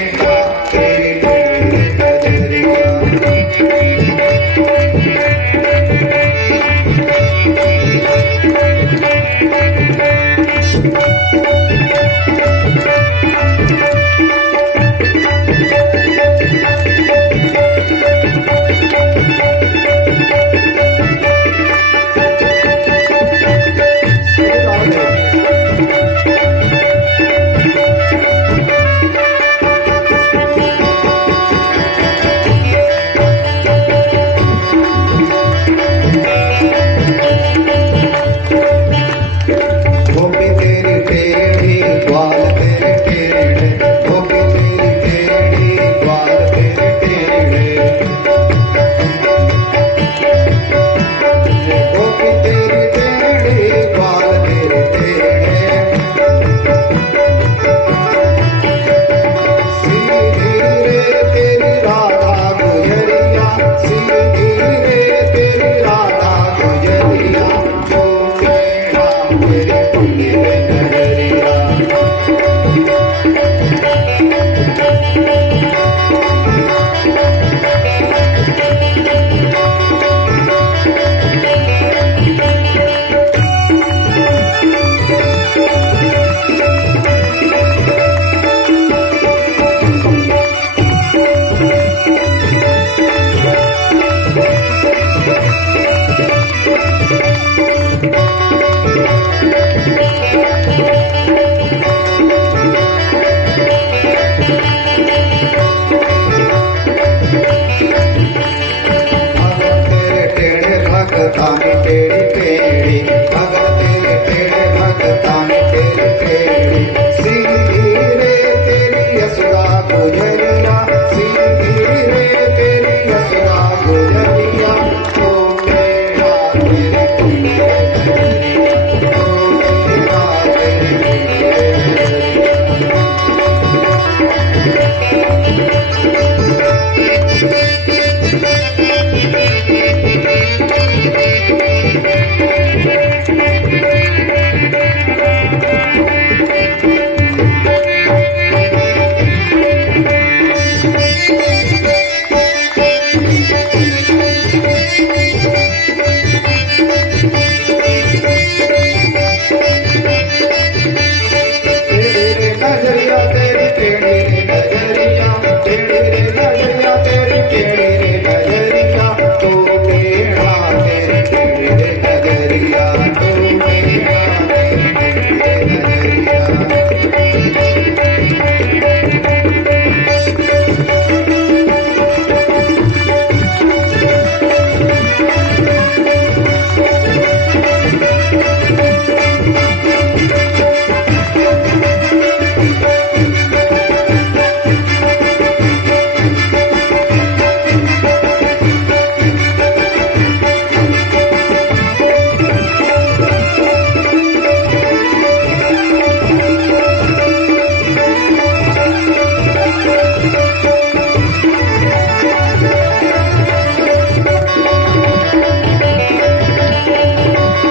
तेरी टेढ़ी रे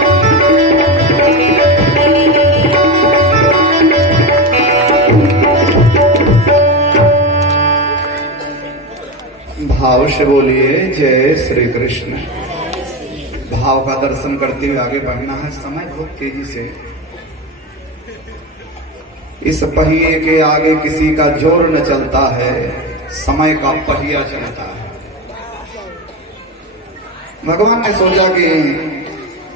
नजरिया। भाव से बोलिए जय श्री कृष्ण। भाव का दर्शन करते हुए आगे बढ़ना है। समय बहुत तेजी से, इस पहिए के आगे किसी का जोर न चलता है। समय का पहिया चलता है। भगवान ने सोचा कि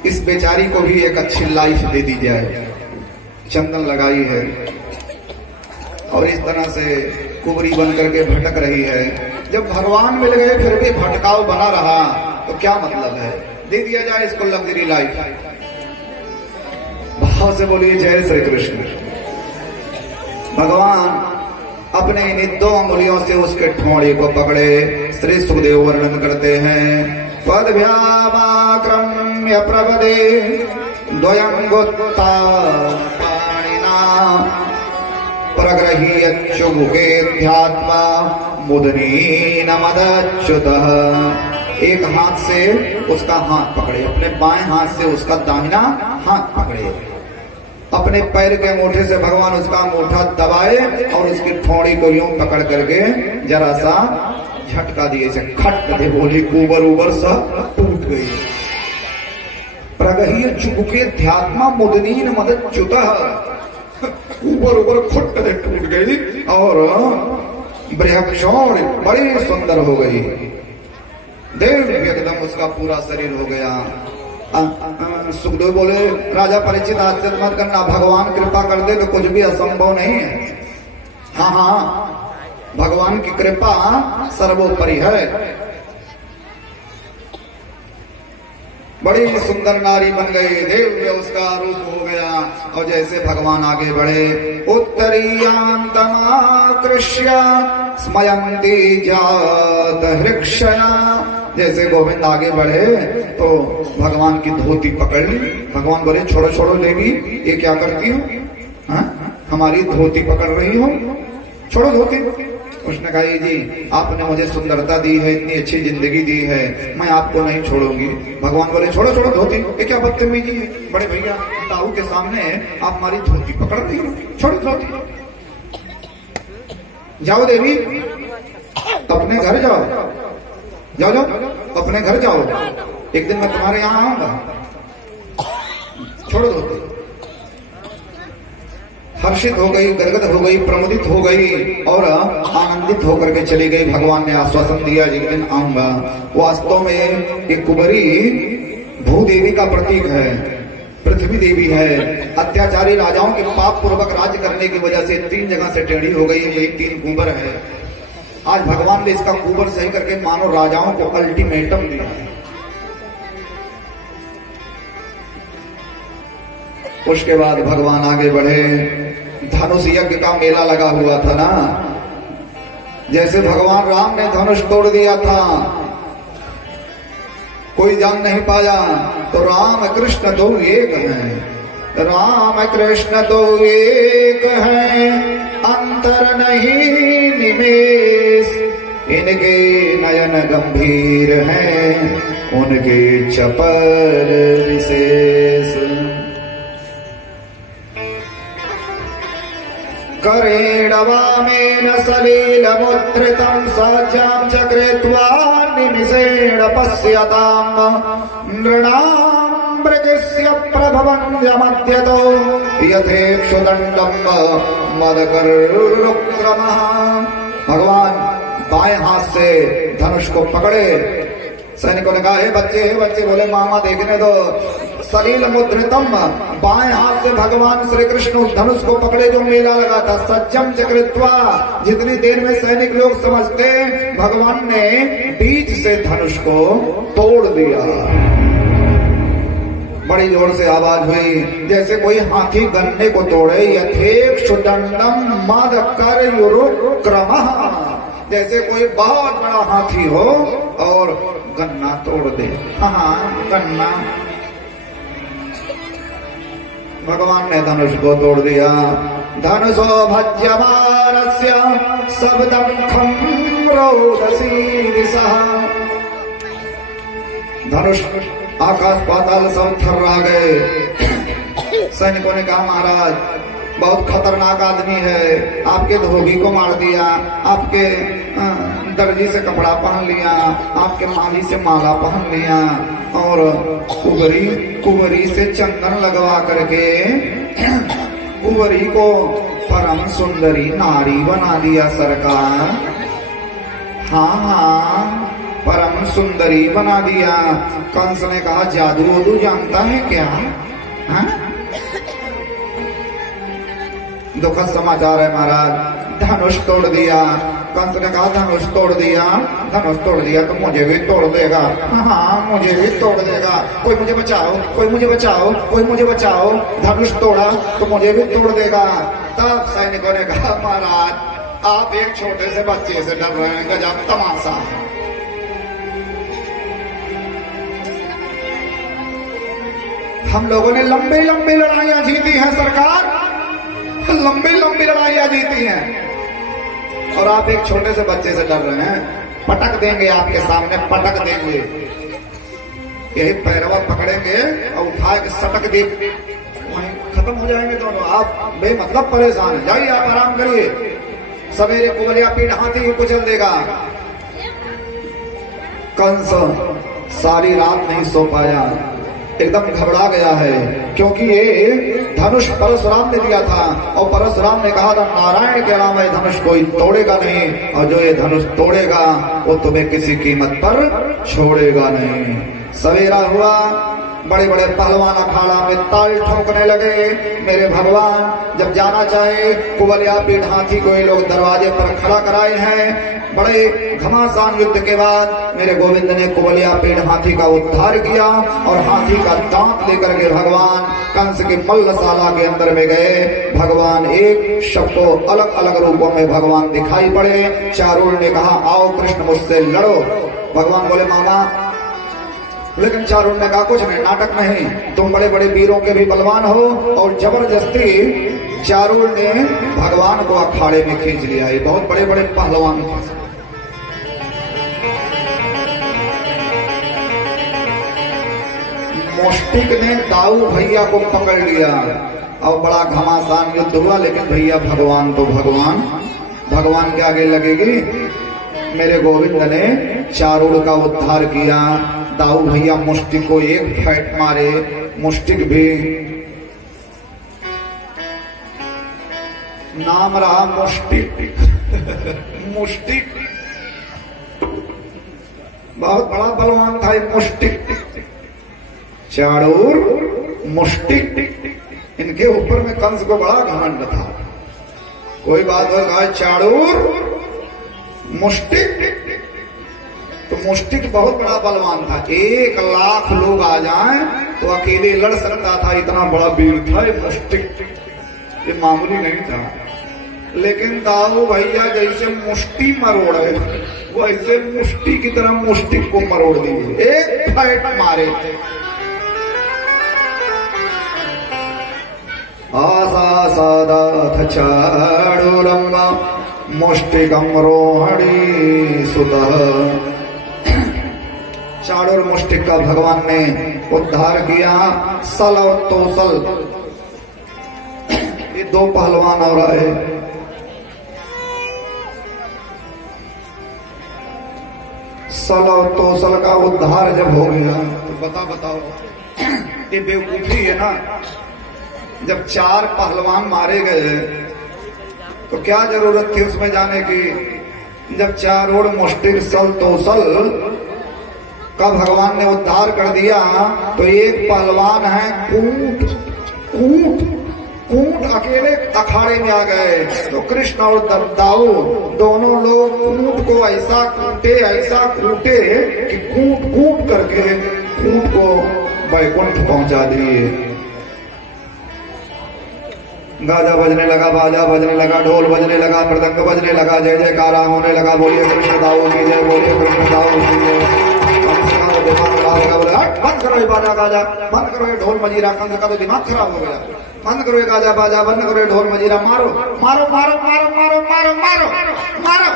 इस बेचारी को भी एक अच्छी लाइफ दे दी जाए। चंदन लगाई है और इस तरह से कुंवरी बन करके भटक रही है। जब भगवान मिल गए फिर भी भटकाव बना रहा तो क्या मतलब है? दे दिया जाए इसको लग्जरी लाइफ। भाव से बोलिए जय श्री कृष्ण। भगवान अपने इन 2 अंगुलियों से उसके ठोड़ी को पकड़े। श्री सुखदेव वर्णन करते हैं, पदभ्यामाक्रम्य प्रपदे द्वयंगोत्ता पाणिना प्रगृह्यच्युमुखेऽध्यात्मा मुदनीनमदच्युतः। एक हाथ से उसका हाथ पकड़े, अपने बाएं हाथ से उसका दाहिना हाथ पकड़े, अपने पैर के अंगूठे से भगवान उसका अंगूठा दबाए और उसकी ठोड़ी को यूं पकड़ करके जरा सा झटका दिए से खट दे बोली कुबर उबर सा टूट गई। प्रगह्य चुबके ध्यात्मा मुदनीन मदच्युतः। ऊपर ऊपर खुट दे टूट गई और बृहक्षौर बड़ी सुंदर हो गई। देव एकदम उसका पूरा शरीर हो गया। सुखदेव बोले, राजा परीक्षित आश्चर्य मत करना, भगवान कृपा कर दे तो कुछ भी असंभव नहीं है। हाँ हाँ, भगवान की कृपा सर्वोपरि है। बड़ी सुंदर नारी बन गई, देव्य उसका रूप हो गया। और जैसे भगवान आगे बढ़े, उत्तरीयांतमाकृष्य स्मयन्ती जात हृक्षया। जैसे गोविंद आगे बढ़े तो भगवान की धोती पकड़ ली। भगवान बोले, छोड़ो छोड़ो देवी, ये क्या करती हो? हमारी धोती पकड़ रही हो, छोड़ो धोती। उसने कहा, जी आपने मुझे सुंदरता दी है, इतनी अच्छी जिंदगी दी है, मैं आपको नहीं छोड़ूंगी। भगवान बोले, छोड़ो छोड़ो धोती, ये क्या बदतमीजी है? बड़े भैया ताऊ के सामने आप हमारी धोती पकड़ रही हो, छोड़ो धोती। जाओ देवी, अपने घर जाओ, जाओ जाओ अपने घर जाओ, एक दिन मैं तुम्हारे यहां आऊंगा, छोड़ो धोती। हर्षित हो गई, गदगद हो गई, प्रमुदित हो गई और आनंदित होकर के चली गई। भगवान ने आश्वासन दिया, एक दिन आऊंगा। वास्तव में एक कुबरी भूदेवी का प्रतीक है, पृथ्वी देवी है। अत्याचारी राजाओं के पाप पूर्वक राज्य करने की वजह से 3 जगह से टेढ़ी हो गई। यही 3 कुंवर है। आज भगवान ने इसका कुंवर सही करके मानो राजाओं को अल्टीमेटम दिया। उसके बाद भगवान आगे बढ़े। धनुष यज्ञ का मेला लगा हुआ था ना, जैसे भगवान राम ने धनुष तोड़ दिया था, कोई जान नहीं पाया। तो राम कृष्ण दो एक हैं, राम कृष्ण दो एक हैं, अंतर नहीं निमेष। इनके नयन गंभीर हैं, उनके चपर विशेष। करेण वामेन सलीलमुद्धृतं सज्जां चक्रेत्वा निमिषेण पश्यताम् नृणां मृगस्य प्रभवन्यमद्यतो यथेक्षुदण्डं मदकरुक्रमः। भगवान बाएं हाथ से धनुष को पकड़े। सैनिकों ने कहा, हे बच्चे बोले मामा देखने दो। सलील मुद्रितम, बाएं हाथ से भगवान श्री कृष्ण उस धनुष को पकड़े जो मेला लगा था। सज्जम चक्रित्वा, जितनी देर में सैनिक लोग समझते भगवान ने बीच से धनुष को तोड़ दिया। बड़ी जोर से आवाज हुई, जैसे कोई हाथी गन्ने को तोड़े। यथेक्षुदण्डं मदकरुक्रमः, जैसे कोई बहुत बड़ा हाथी हो और गन्ना तोड़ दे। हाँ, गन्ना। भगवान ने धनुष को तोड़ दिया। धनुषो भज्यमानस्य शब्दं खं रोदसी दिशः। धनुष आकाश पाताल सब थर्रा गए। सैनिकों ने कहा, महाराज बहुत खतरनाक आदमी है, आपके धोबी को मार दिया, आपके दर्जी से कपड़ा पहन लिया, आपके माली से माला पहन लिया और कुंवरी से चंदन लगवा करके कुंवरी को परम सुंदरी नारी बना दिया। सरकार हाँ हाँ, परम सुंदरी बना दिया। कंस ने कहा जादू वदू जानता है क्या? हाँ? दुखद समाचार है महाराज, धनुष तोड़ दिया। कंस ने कहा धनुष तोड़ दिया, धनुष तोड़ दिया तो मुझे भी तोड़ देगा। हाँ मुझे भी तोड़ देगा, कोई मुझे बचाओ, कोई मुझे बचाओ, कोई मुझे बचाओ। धनुष तोड़ा तो मुझे भी तोड़ देगा। तब सैनिकों ने कहा महाराज आप एक छोटे से बच्चे से डर रहे हैं, गजब तमाशा। हम लोगों ने लंबी लंबी लड़ाइयां जीती हैं सरकार, लंबी लंबी लड़ाइयां जीती हैं, और आप एक छोटे से बच्चे से डर रहे हैं। पटक देंगे आपके सामने, पटक देंगे, यही पैरवा पकड़ेंगे और उठा के सटक दे, वहीं खत्म हो जाएंगे दोनों। आप बेमतलब परेशान हैं, जाइए आप आराम करिए, सवेरे कुबलिया पीठ हाथी ही कुचल देगा। कंस सारी रात नहीं सो पाया, एकदम घबरा गया है, क्योंकि ये धनुष परशुराम ने दिया था, और परशुराम ने कहा था नारायण के अलावा धनुष कोई तोड़ेगा नहीं, और जो ये धनुष तोड़ेगा वो तुम्हें किसी कीमत पर छोड़ेगा नहीं। सवेरा हुआ, बड़े बड़े पहलवान अखाड़ा में ताल ठोकने लगे। मेरे भगवान जब जाना चाहे कुबलिया पीठ हाथी को ये लोग दरवाजे पर खड़ा कराए हैं। बड़े घमासान युद्ध के बाद मेरे गोविंद ने कुबलिया पीठ हाथी का उद्धार किया, और हाथी का दांत लेकर के भगवान कंस के मल्लशाला के अंदर में गए। भगवान एक सबको अलग अलग रूपों में भगवान दिखाई पड़े। चारुल ने कहा आओ कृष्ण मुझसे लड़ो। भगवान बोले मामा, लेकिन चारुल ने कहा कुछ नहीं, नाटक नहीं, तुम बड़े बड़े वीरों के भी बलवान हो। और जबरदस्ती चारुल ने भगवान को अखाड़े में खींच लिया। ये बहुत बड़े बड़े पहलवान थे। मुष्टिक ने दाऊ भैया को पकड़ लिया और बड़ा घमासान युद्ध हुआ, लेकिन भैया भगवान तो भगवान, भगवान के आगे लगेगी। मेरे गोविंद ने चारुल का उद्धार किया। दाऊ भैया मुष्टिक को एक फैट मारे, मुष्टिक भी नाम रहा मुष्टिक। मुष्टिक बहुत बड़ा बलवान था मुष्टिक। चारुल, मुष्टिक, इनके ऊपर में कंस को बड़ा घमंड था। कोई बात हो कहा चारुल, मुष्टिक, तो मुष्टिक बहुत बड़ा बलवान था। 1 लाख लोग आ जाएं तो अकेले लड़ सकता था, इतना बड़ा वीर था ये मुष्टिक, ये मामूली नहीं था। लेकिन दाऊ भैया जैसे मुष्टि मरोड़े वैसे मुष्टि की तरह मुष्टिक को मरोड़ दिए, एक फैट मारे। आसा सादाथ चारुरम मुष्टिकम रोहणी सुतः। चारुर मुष्टिक का भगवान ने उद्धार किया। सल और तोसल, ये 2 पहलवान और आए। सल और तोसल का उद्धार जब हो गया तो बताओ ये बेवकूफी है ना। जब 4 पहलवान मारे गए तो क्या जरूरत थी उसमें जाने की। जब चारों मुष्टिक सल तोसल का भगवान ने उद्धार कर दिया तो एक पहलवान है कूट, कूट, कूट अकेले अखाड़े में आ गए। तो कृष्ण और दाऊ दोनों लोग कूट को ऐसा कूटे कि कूट कूट करके कूट को बैकुंठ पहुंचा दिए। गाजा बजने लगा, बाजा बजने लगा, ढोल बजने लगा, मृदंग बजने लगा, जय जयकारा होने लगा। बोलिए कृष्ण दाऊ की जय, बोलिए कृष्ण दाऊ की जय। बंद करो ये बाजा गाजा, बंद करो ये ढोल मजीरा, कंस का तो दिमाग खराब हो गया। बंद करो ये गाजा बाजा, बंद करो ये ढोल मजीरा, मारो मारो मारो मारो मारो मारो मारो मारो,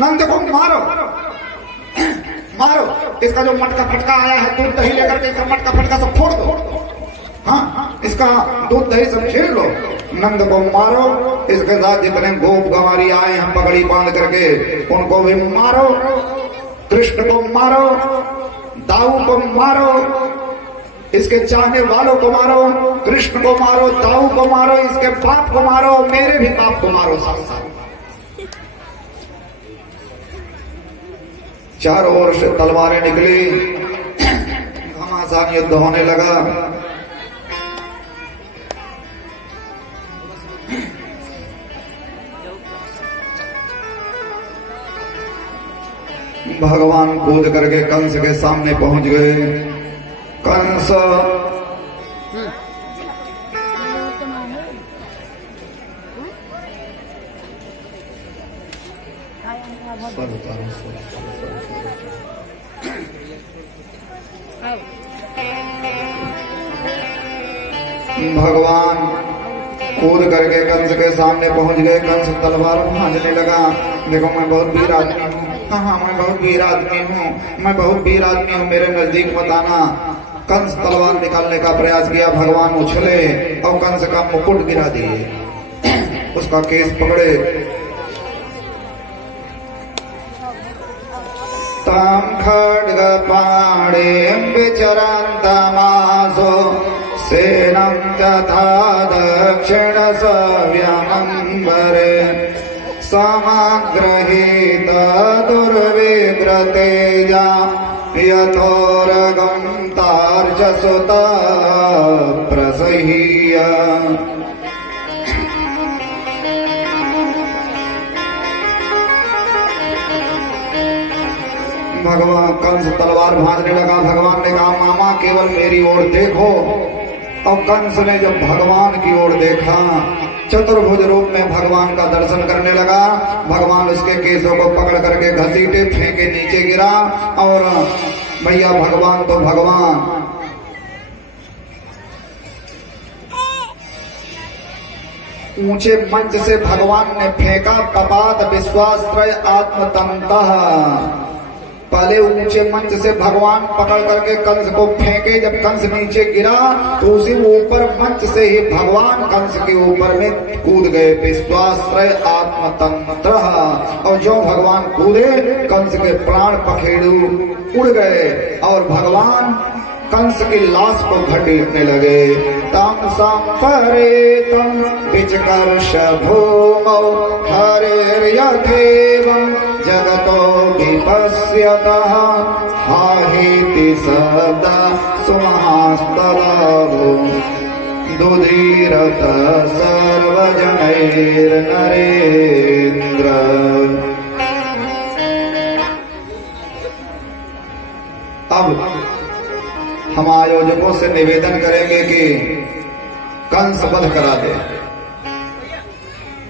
नंद को मारो मारो। इसका जो मटका फटका आया है दूध दही लेकर के इसका मटका फटका सब फोड़ दो। हाँ, इसका दूध दही सब छीन लो। नंद को मारो, इसके साथ जितने गोप गंवारी आए हैं पगड़ी बांध करके उनको भी मारो। कृष्ण को मारो, दाऊ को मारो, इसके चाहने वालों को मारो। कृष्ण को मारो, दाऊ को मारो, इसके बाप को मारो, मेरे भी बाप को मारो साथ साथ। चारों ओर से तलवारें निकली, घमासान युद्ध होने लगा। भगवान कूद करके कंस के सामने पहुंच गए। कंस भगवान कूद करके कंस के सामने पहुंच गए। कंस तलवार भांजने लगा। देखो मैं बहुत वीर आदमी हूँ, हाँ मैं बहुत वीर आदमी हूँ, मैं बहुत वीर आदमी हूँ, मेरे नजदीक मत आना। कंस तलवार निकालने का प्रयास किया। भगवान उछले और कंस का मुकुट गिरा दिए, उसका केस पकड़े। ताम खड्ग पाणे विचरन्तमासो सेनं तथा दक्षिण सव्यमंबरे समग्रहीत दुर्विग्रतेजा यथोरगं तार्चसुत प्रसह्य। भगवान कंस तलवार भांजने लगा। भगवान ने कहा मामा केवल मेरी ओर देखो। और कंस ने जब भगवान की ओर देखा, चतुर्भुज रूप में भगवान का दर्शन करने लगा। भगवान उसके केसों को पकड़ करके घसीटे फेंके नीचे गिरा। और भैया भगवान तो भगवान, ऊंचे मंच से भगवान ने फेंका कपात विश्वास्त्रय आत्मतंतः। पहले ऊंचे मंच से भगवान पकड़ करके कंस को फेंके। जब कंस नीचे गिरा तो उसी ऊपर मंच से ही भगवान कंस के ऊपर में कूद गए। विश्वास्त्रय आत्मतंत्र। और जो भगवान कूदे कंस के प्राण पखेरु उड़ गए और भगवान कंस की लाश को घसीटने लगे। तम संपरेतम विचकर्ष भूमौ हरेर्यथेवं जगतो विपश्यतः हाहेति सदा सुमहास्तलाभो दुधीरत सर्वजनैर्नरेन्द्र। अब हम आयोजकों से निवेदन करेंगे कि कंस वध करा दे,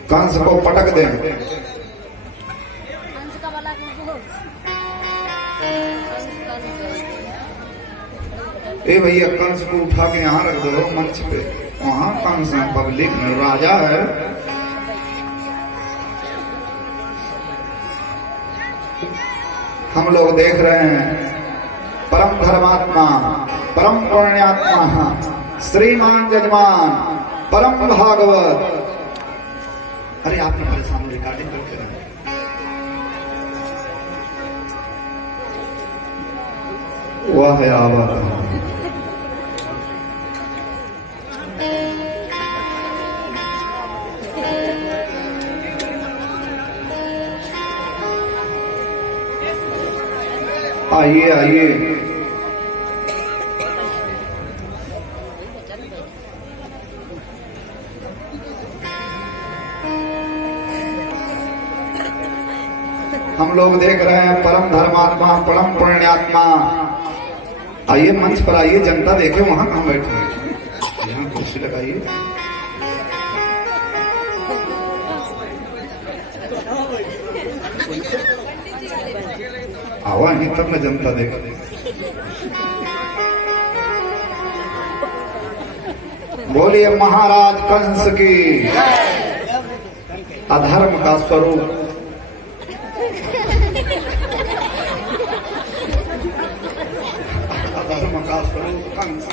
कंस को पटक दें। ए भैया कंस को उठा के यहाँ रख दो मंच पे। वहां कंस है, पब्लिक में राजा है। हम लोग देख रहे हैं परम धर्मात्मा, परम पुण्यात्मा, श्रीमान जजमान, परम भागवत। अरे आपने परेशान रिकॉर्डिंग करके रहे। वाह आवाज आइए आइए। हम लोग देख रहे हैं परम धर्मात्मा, परम पुण्यात्मा। आइए मंच पर आइए, जनता देखे वहां कहां बैठे हैं। यहाँ कुर्सी लगाइए। आवा नहीं तब मैं जनता देख। बोलिए महाराज कंस की। अधर्म का स्वरूप कंस।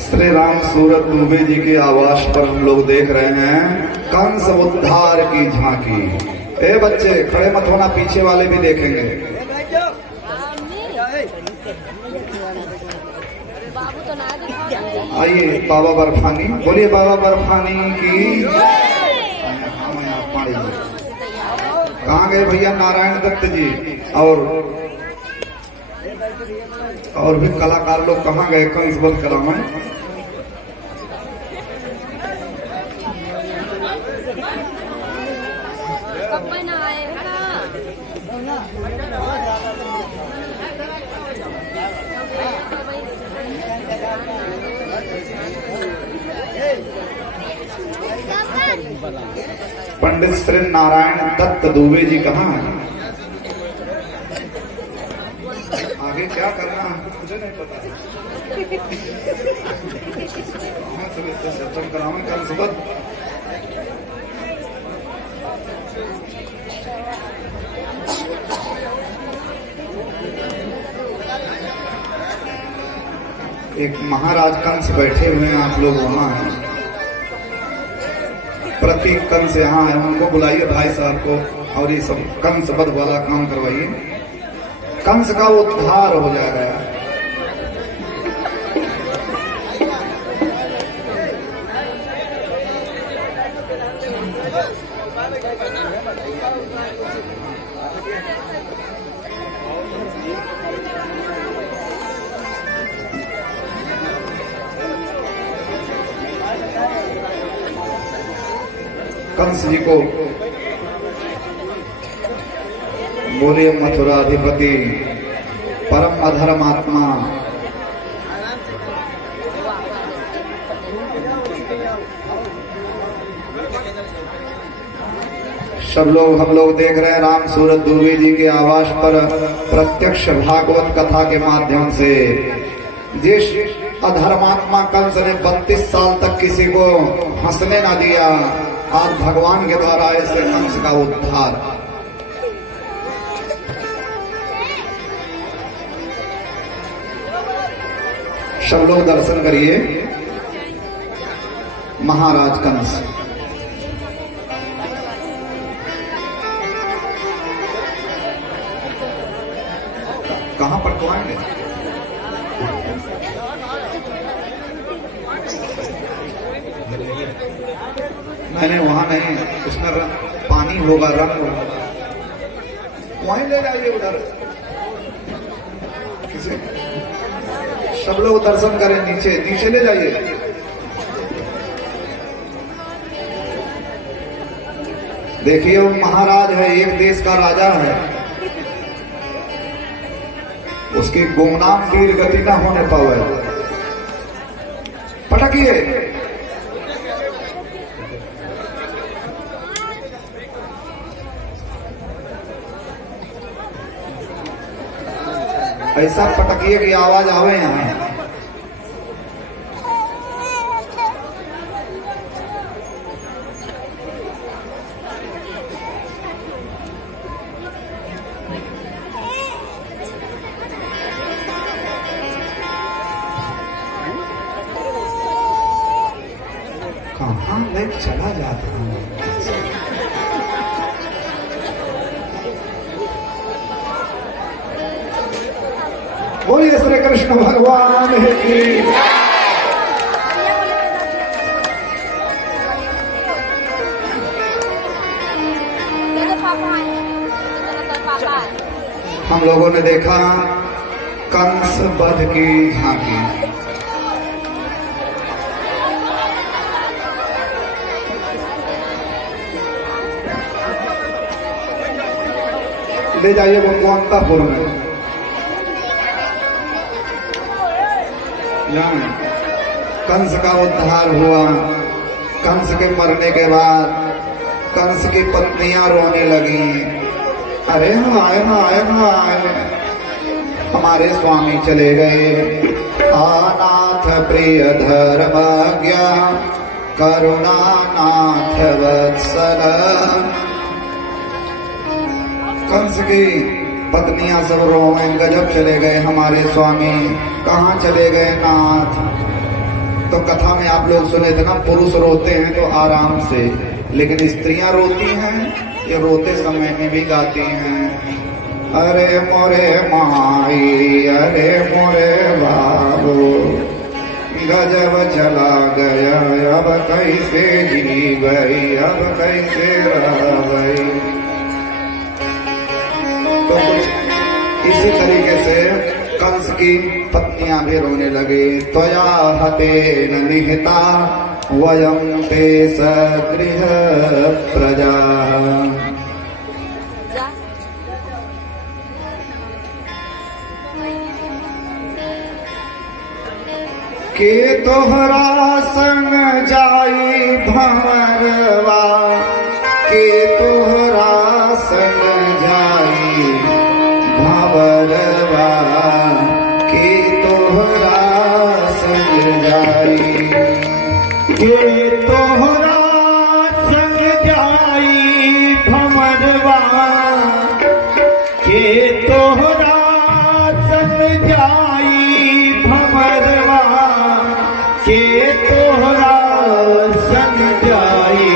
श्री राम सूरत दुबे जी के आवास पर हम लोग देख रहे हैं कंस उद्धार की झांकी। ए बच्चे खड़े मत होना, पीछे वाले भी देखेंगे। आइए बाबा बर्फानी, बोलिए बाबा बर्फानी की। कहाँ गए भैया नारायण दत्त जी और भी कलाकार लोग कहाँ गए कंस बंद करावें? पंडित श्री नारायण दत्त दुबे जी कहाँ हैं? आगे क्या करना है मुझे नहीं पता। सत्संग करावें कल सुबह। एक महाराज कंस बैठे हुए हैं, आप लोग वहां हैं। प्रतीक कंस यहाँ है, उनको बुलाइए भाई साहब को और ये सब कंस वध वाला काम करवाइए। कंस का उद्धार हो जाएगा। कंस जी को बोले मथुराधिपति परम अधर्मात्मा, सब लोग हम लोग देख रहे हैं राम सूरत दुबे जी के आवास पर प्रत्यक्ष भागवत कथा के माध्यम से जिस अधर्मात्मा कंस ने 32 साल तक किसी को हंसने ना दिया, आज भगवान के द्वारा ऐसे कंस का उद्धार। सब लोग दर्शन करिए महाराज कंस। कहां पर खुआएंगे? मैंने वहां नहीं, उसमें पानी होगा, रंग होगा, वहीं ले जाइए उधर। किसे सब लोग दर्शन करें, नीचे नीचे ले जाइए। देखिए वो महाराज है, एक देश का राजा है, उसकी गुमनाम वीर गति न होने पावे। पटकिए। ऐसा पटकिए की आवाज आवे यहाँ। कहाँ मैं चला जाता हूँ। बोलिए श्री कृष्ण भगवान की। हम लोगों ने देखा कंस वध की झांकी। ले जाइए वो कुंतापुर में। कंस का उद्धार हुआ। कंस के मरने के बाद कंस की पत्नियां रोने लगी, अरे हाय हाय हाय हमारे स्वामी चले गए। आनाथ प्रिय धर्मज्ञ करुणानाथ वत्सल। कंस की पत्नियां सब रोए, गजब चले गए हमारे स्वामी, कहाँ चले गए नाथ। तो कथा में आप लोग सुने थे ना, पुरुष रोते हैं तो आराम से, लेकिन स्त्रियां रोती हैं, ये रोते समय में भी गाती हैं, अरे मोरे माई अरे मोरे बाबू गजब चला गया, अब कैसे जी गई, अब कैसे रह गई। तो कुछ इसी तरीके से कंस की पत्नियां भी रोने लगी। त्वया हतेन निहता वयं ते सगृह प्रजा। के तोहरा संग जाई भंवरवा, के तोहरा संग जाई भंवरवा, के तोहरा संग जाई, के तोहरा संग जाई भंवरवा, के तोहरा संग जाई भंवरवा, के तोहरा संग जाई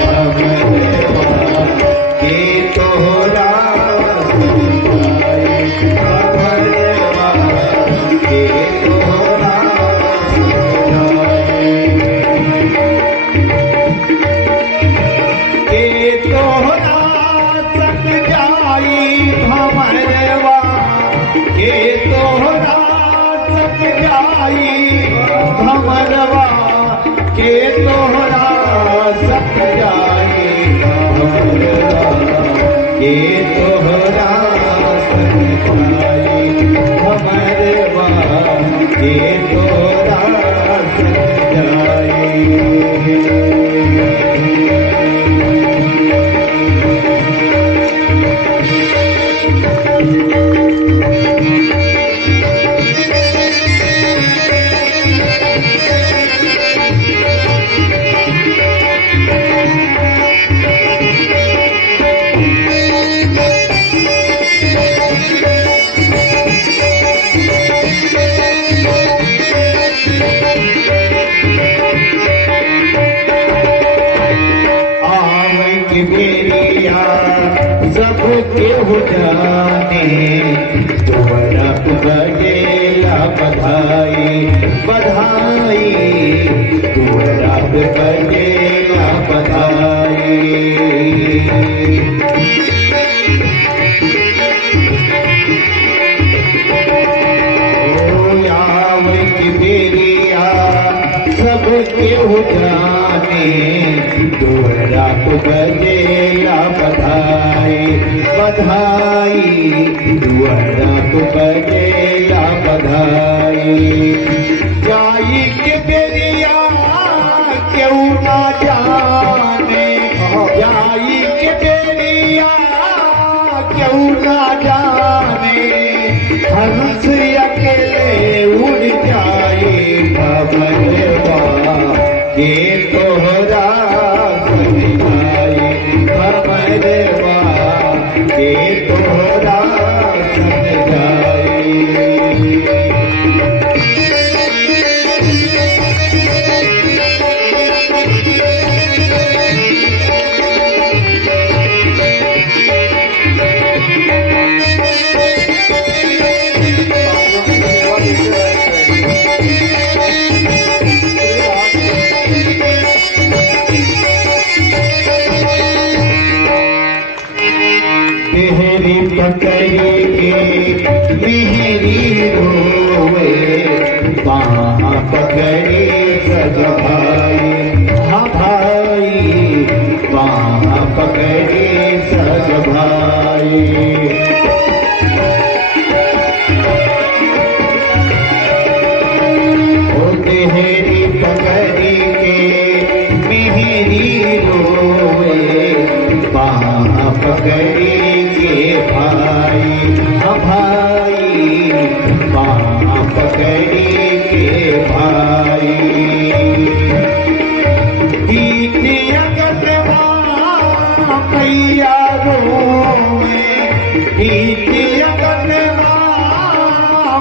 भंवरवा, के तोहरा संग जाई भंवरवा, के तोहरा संग जाई, के तोहरा संग जाई भंवरवा, के तोहरा संग जाई भंवरवा, के तोहरा संग जाई भंवरवा, के तोहरा संग जाई भंवरवा, के तोहरा संग जाई। सब केहू जाने तोहरा बजेला बधाई, बधाई तोहरा बजेला बधाई। सब केहू जाने तोहरा बजेला बधाई, बधाई तोहरा बजेला बधाई। जाई के बेरिया केहू ना जाने, जाई के बेरिया केहू ना जाने, हंस अकेले उड़ जाए भंवरवा, के तोहरा संग जाई भंवरवा, के तोहरा संग जाई। तेहरी पकड़ी के मेहरी रोवे, बाहाँ पकड़ी सग भाई, हाँ भाई बाहाँ पकड़ी सग भाई। ओ तेहरी पकड़ी के मेहरी रोवे, बाहाँ पकड़ी भाई, हाँ भाई बाहाँ पकड़ी के भाई। बीती अगनवा मैया रोवे, बीती अगनवा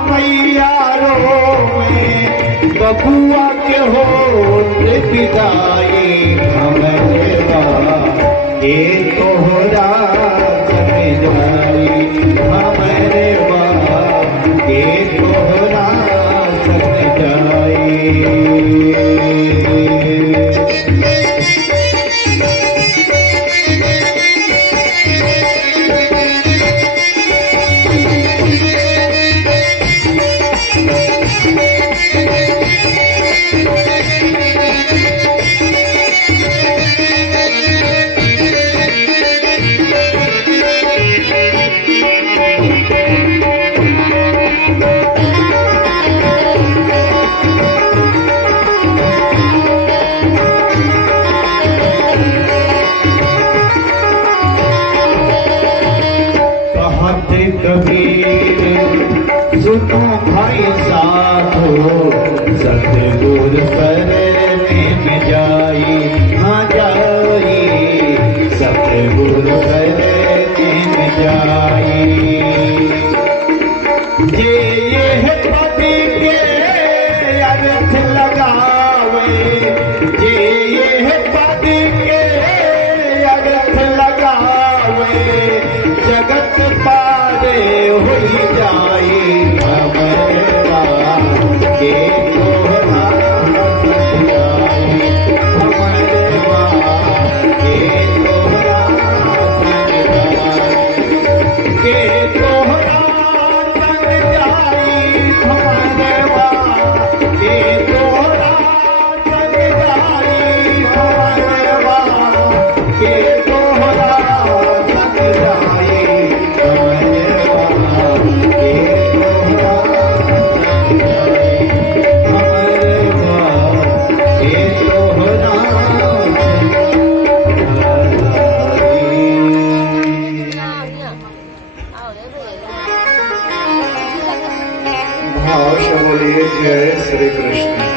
मैया रोवे, बबुआ के होत विदाई भंवरवा, के तोहरा संग जाई भंवरवा, के तोहरा संग जाई। भक्त कबीर सुनो भाई साधो सतगुर शरण में जाई न जाई सतगुर शरण में जाई ये पद के अर्थ लगावे ये पद के अर्थ लगावे जगत पारे हुई जाई हमारा के तोहरा जाई हमारा के तोहरा के तोहरा भाव से बोलिए जय श्री कृष्ण।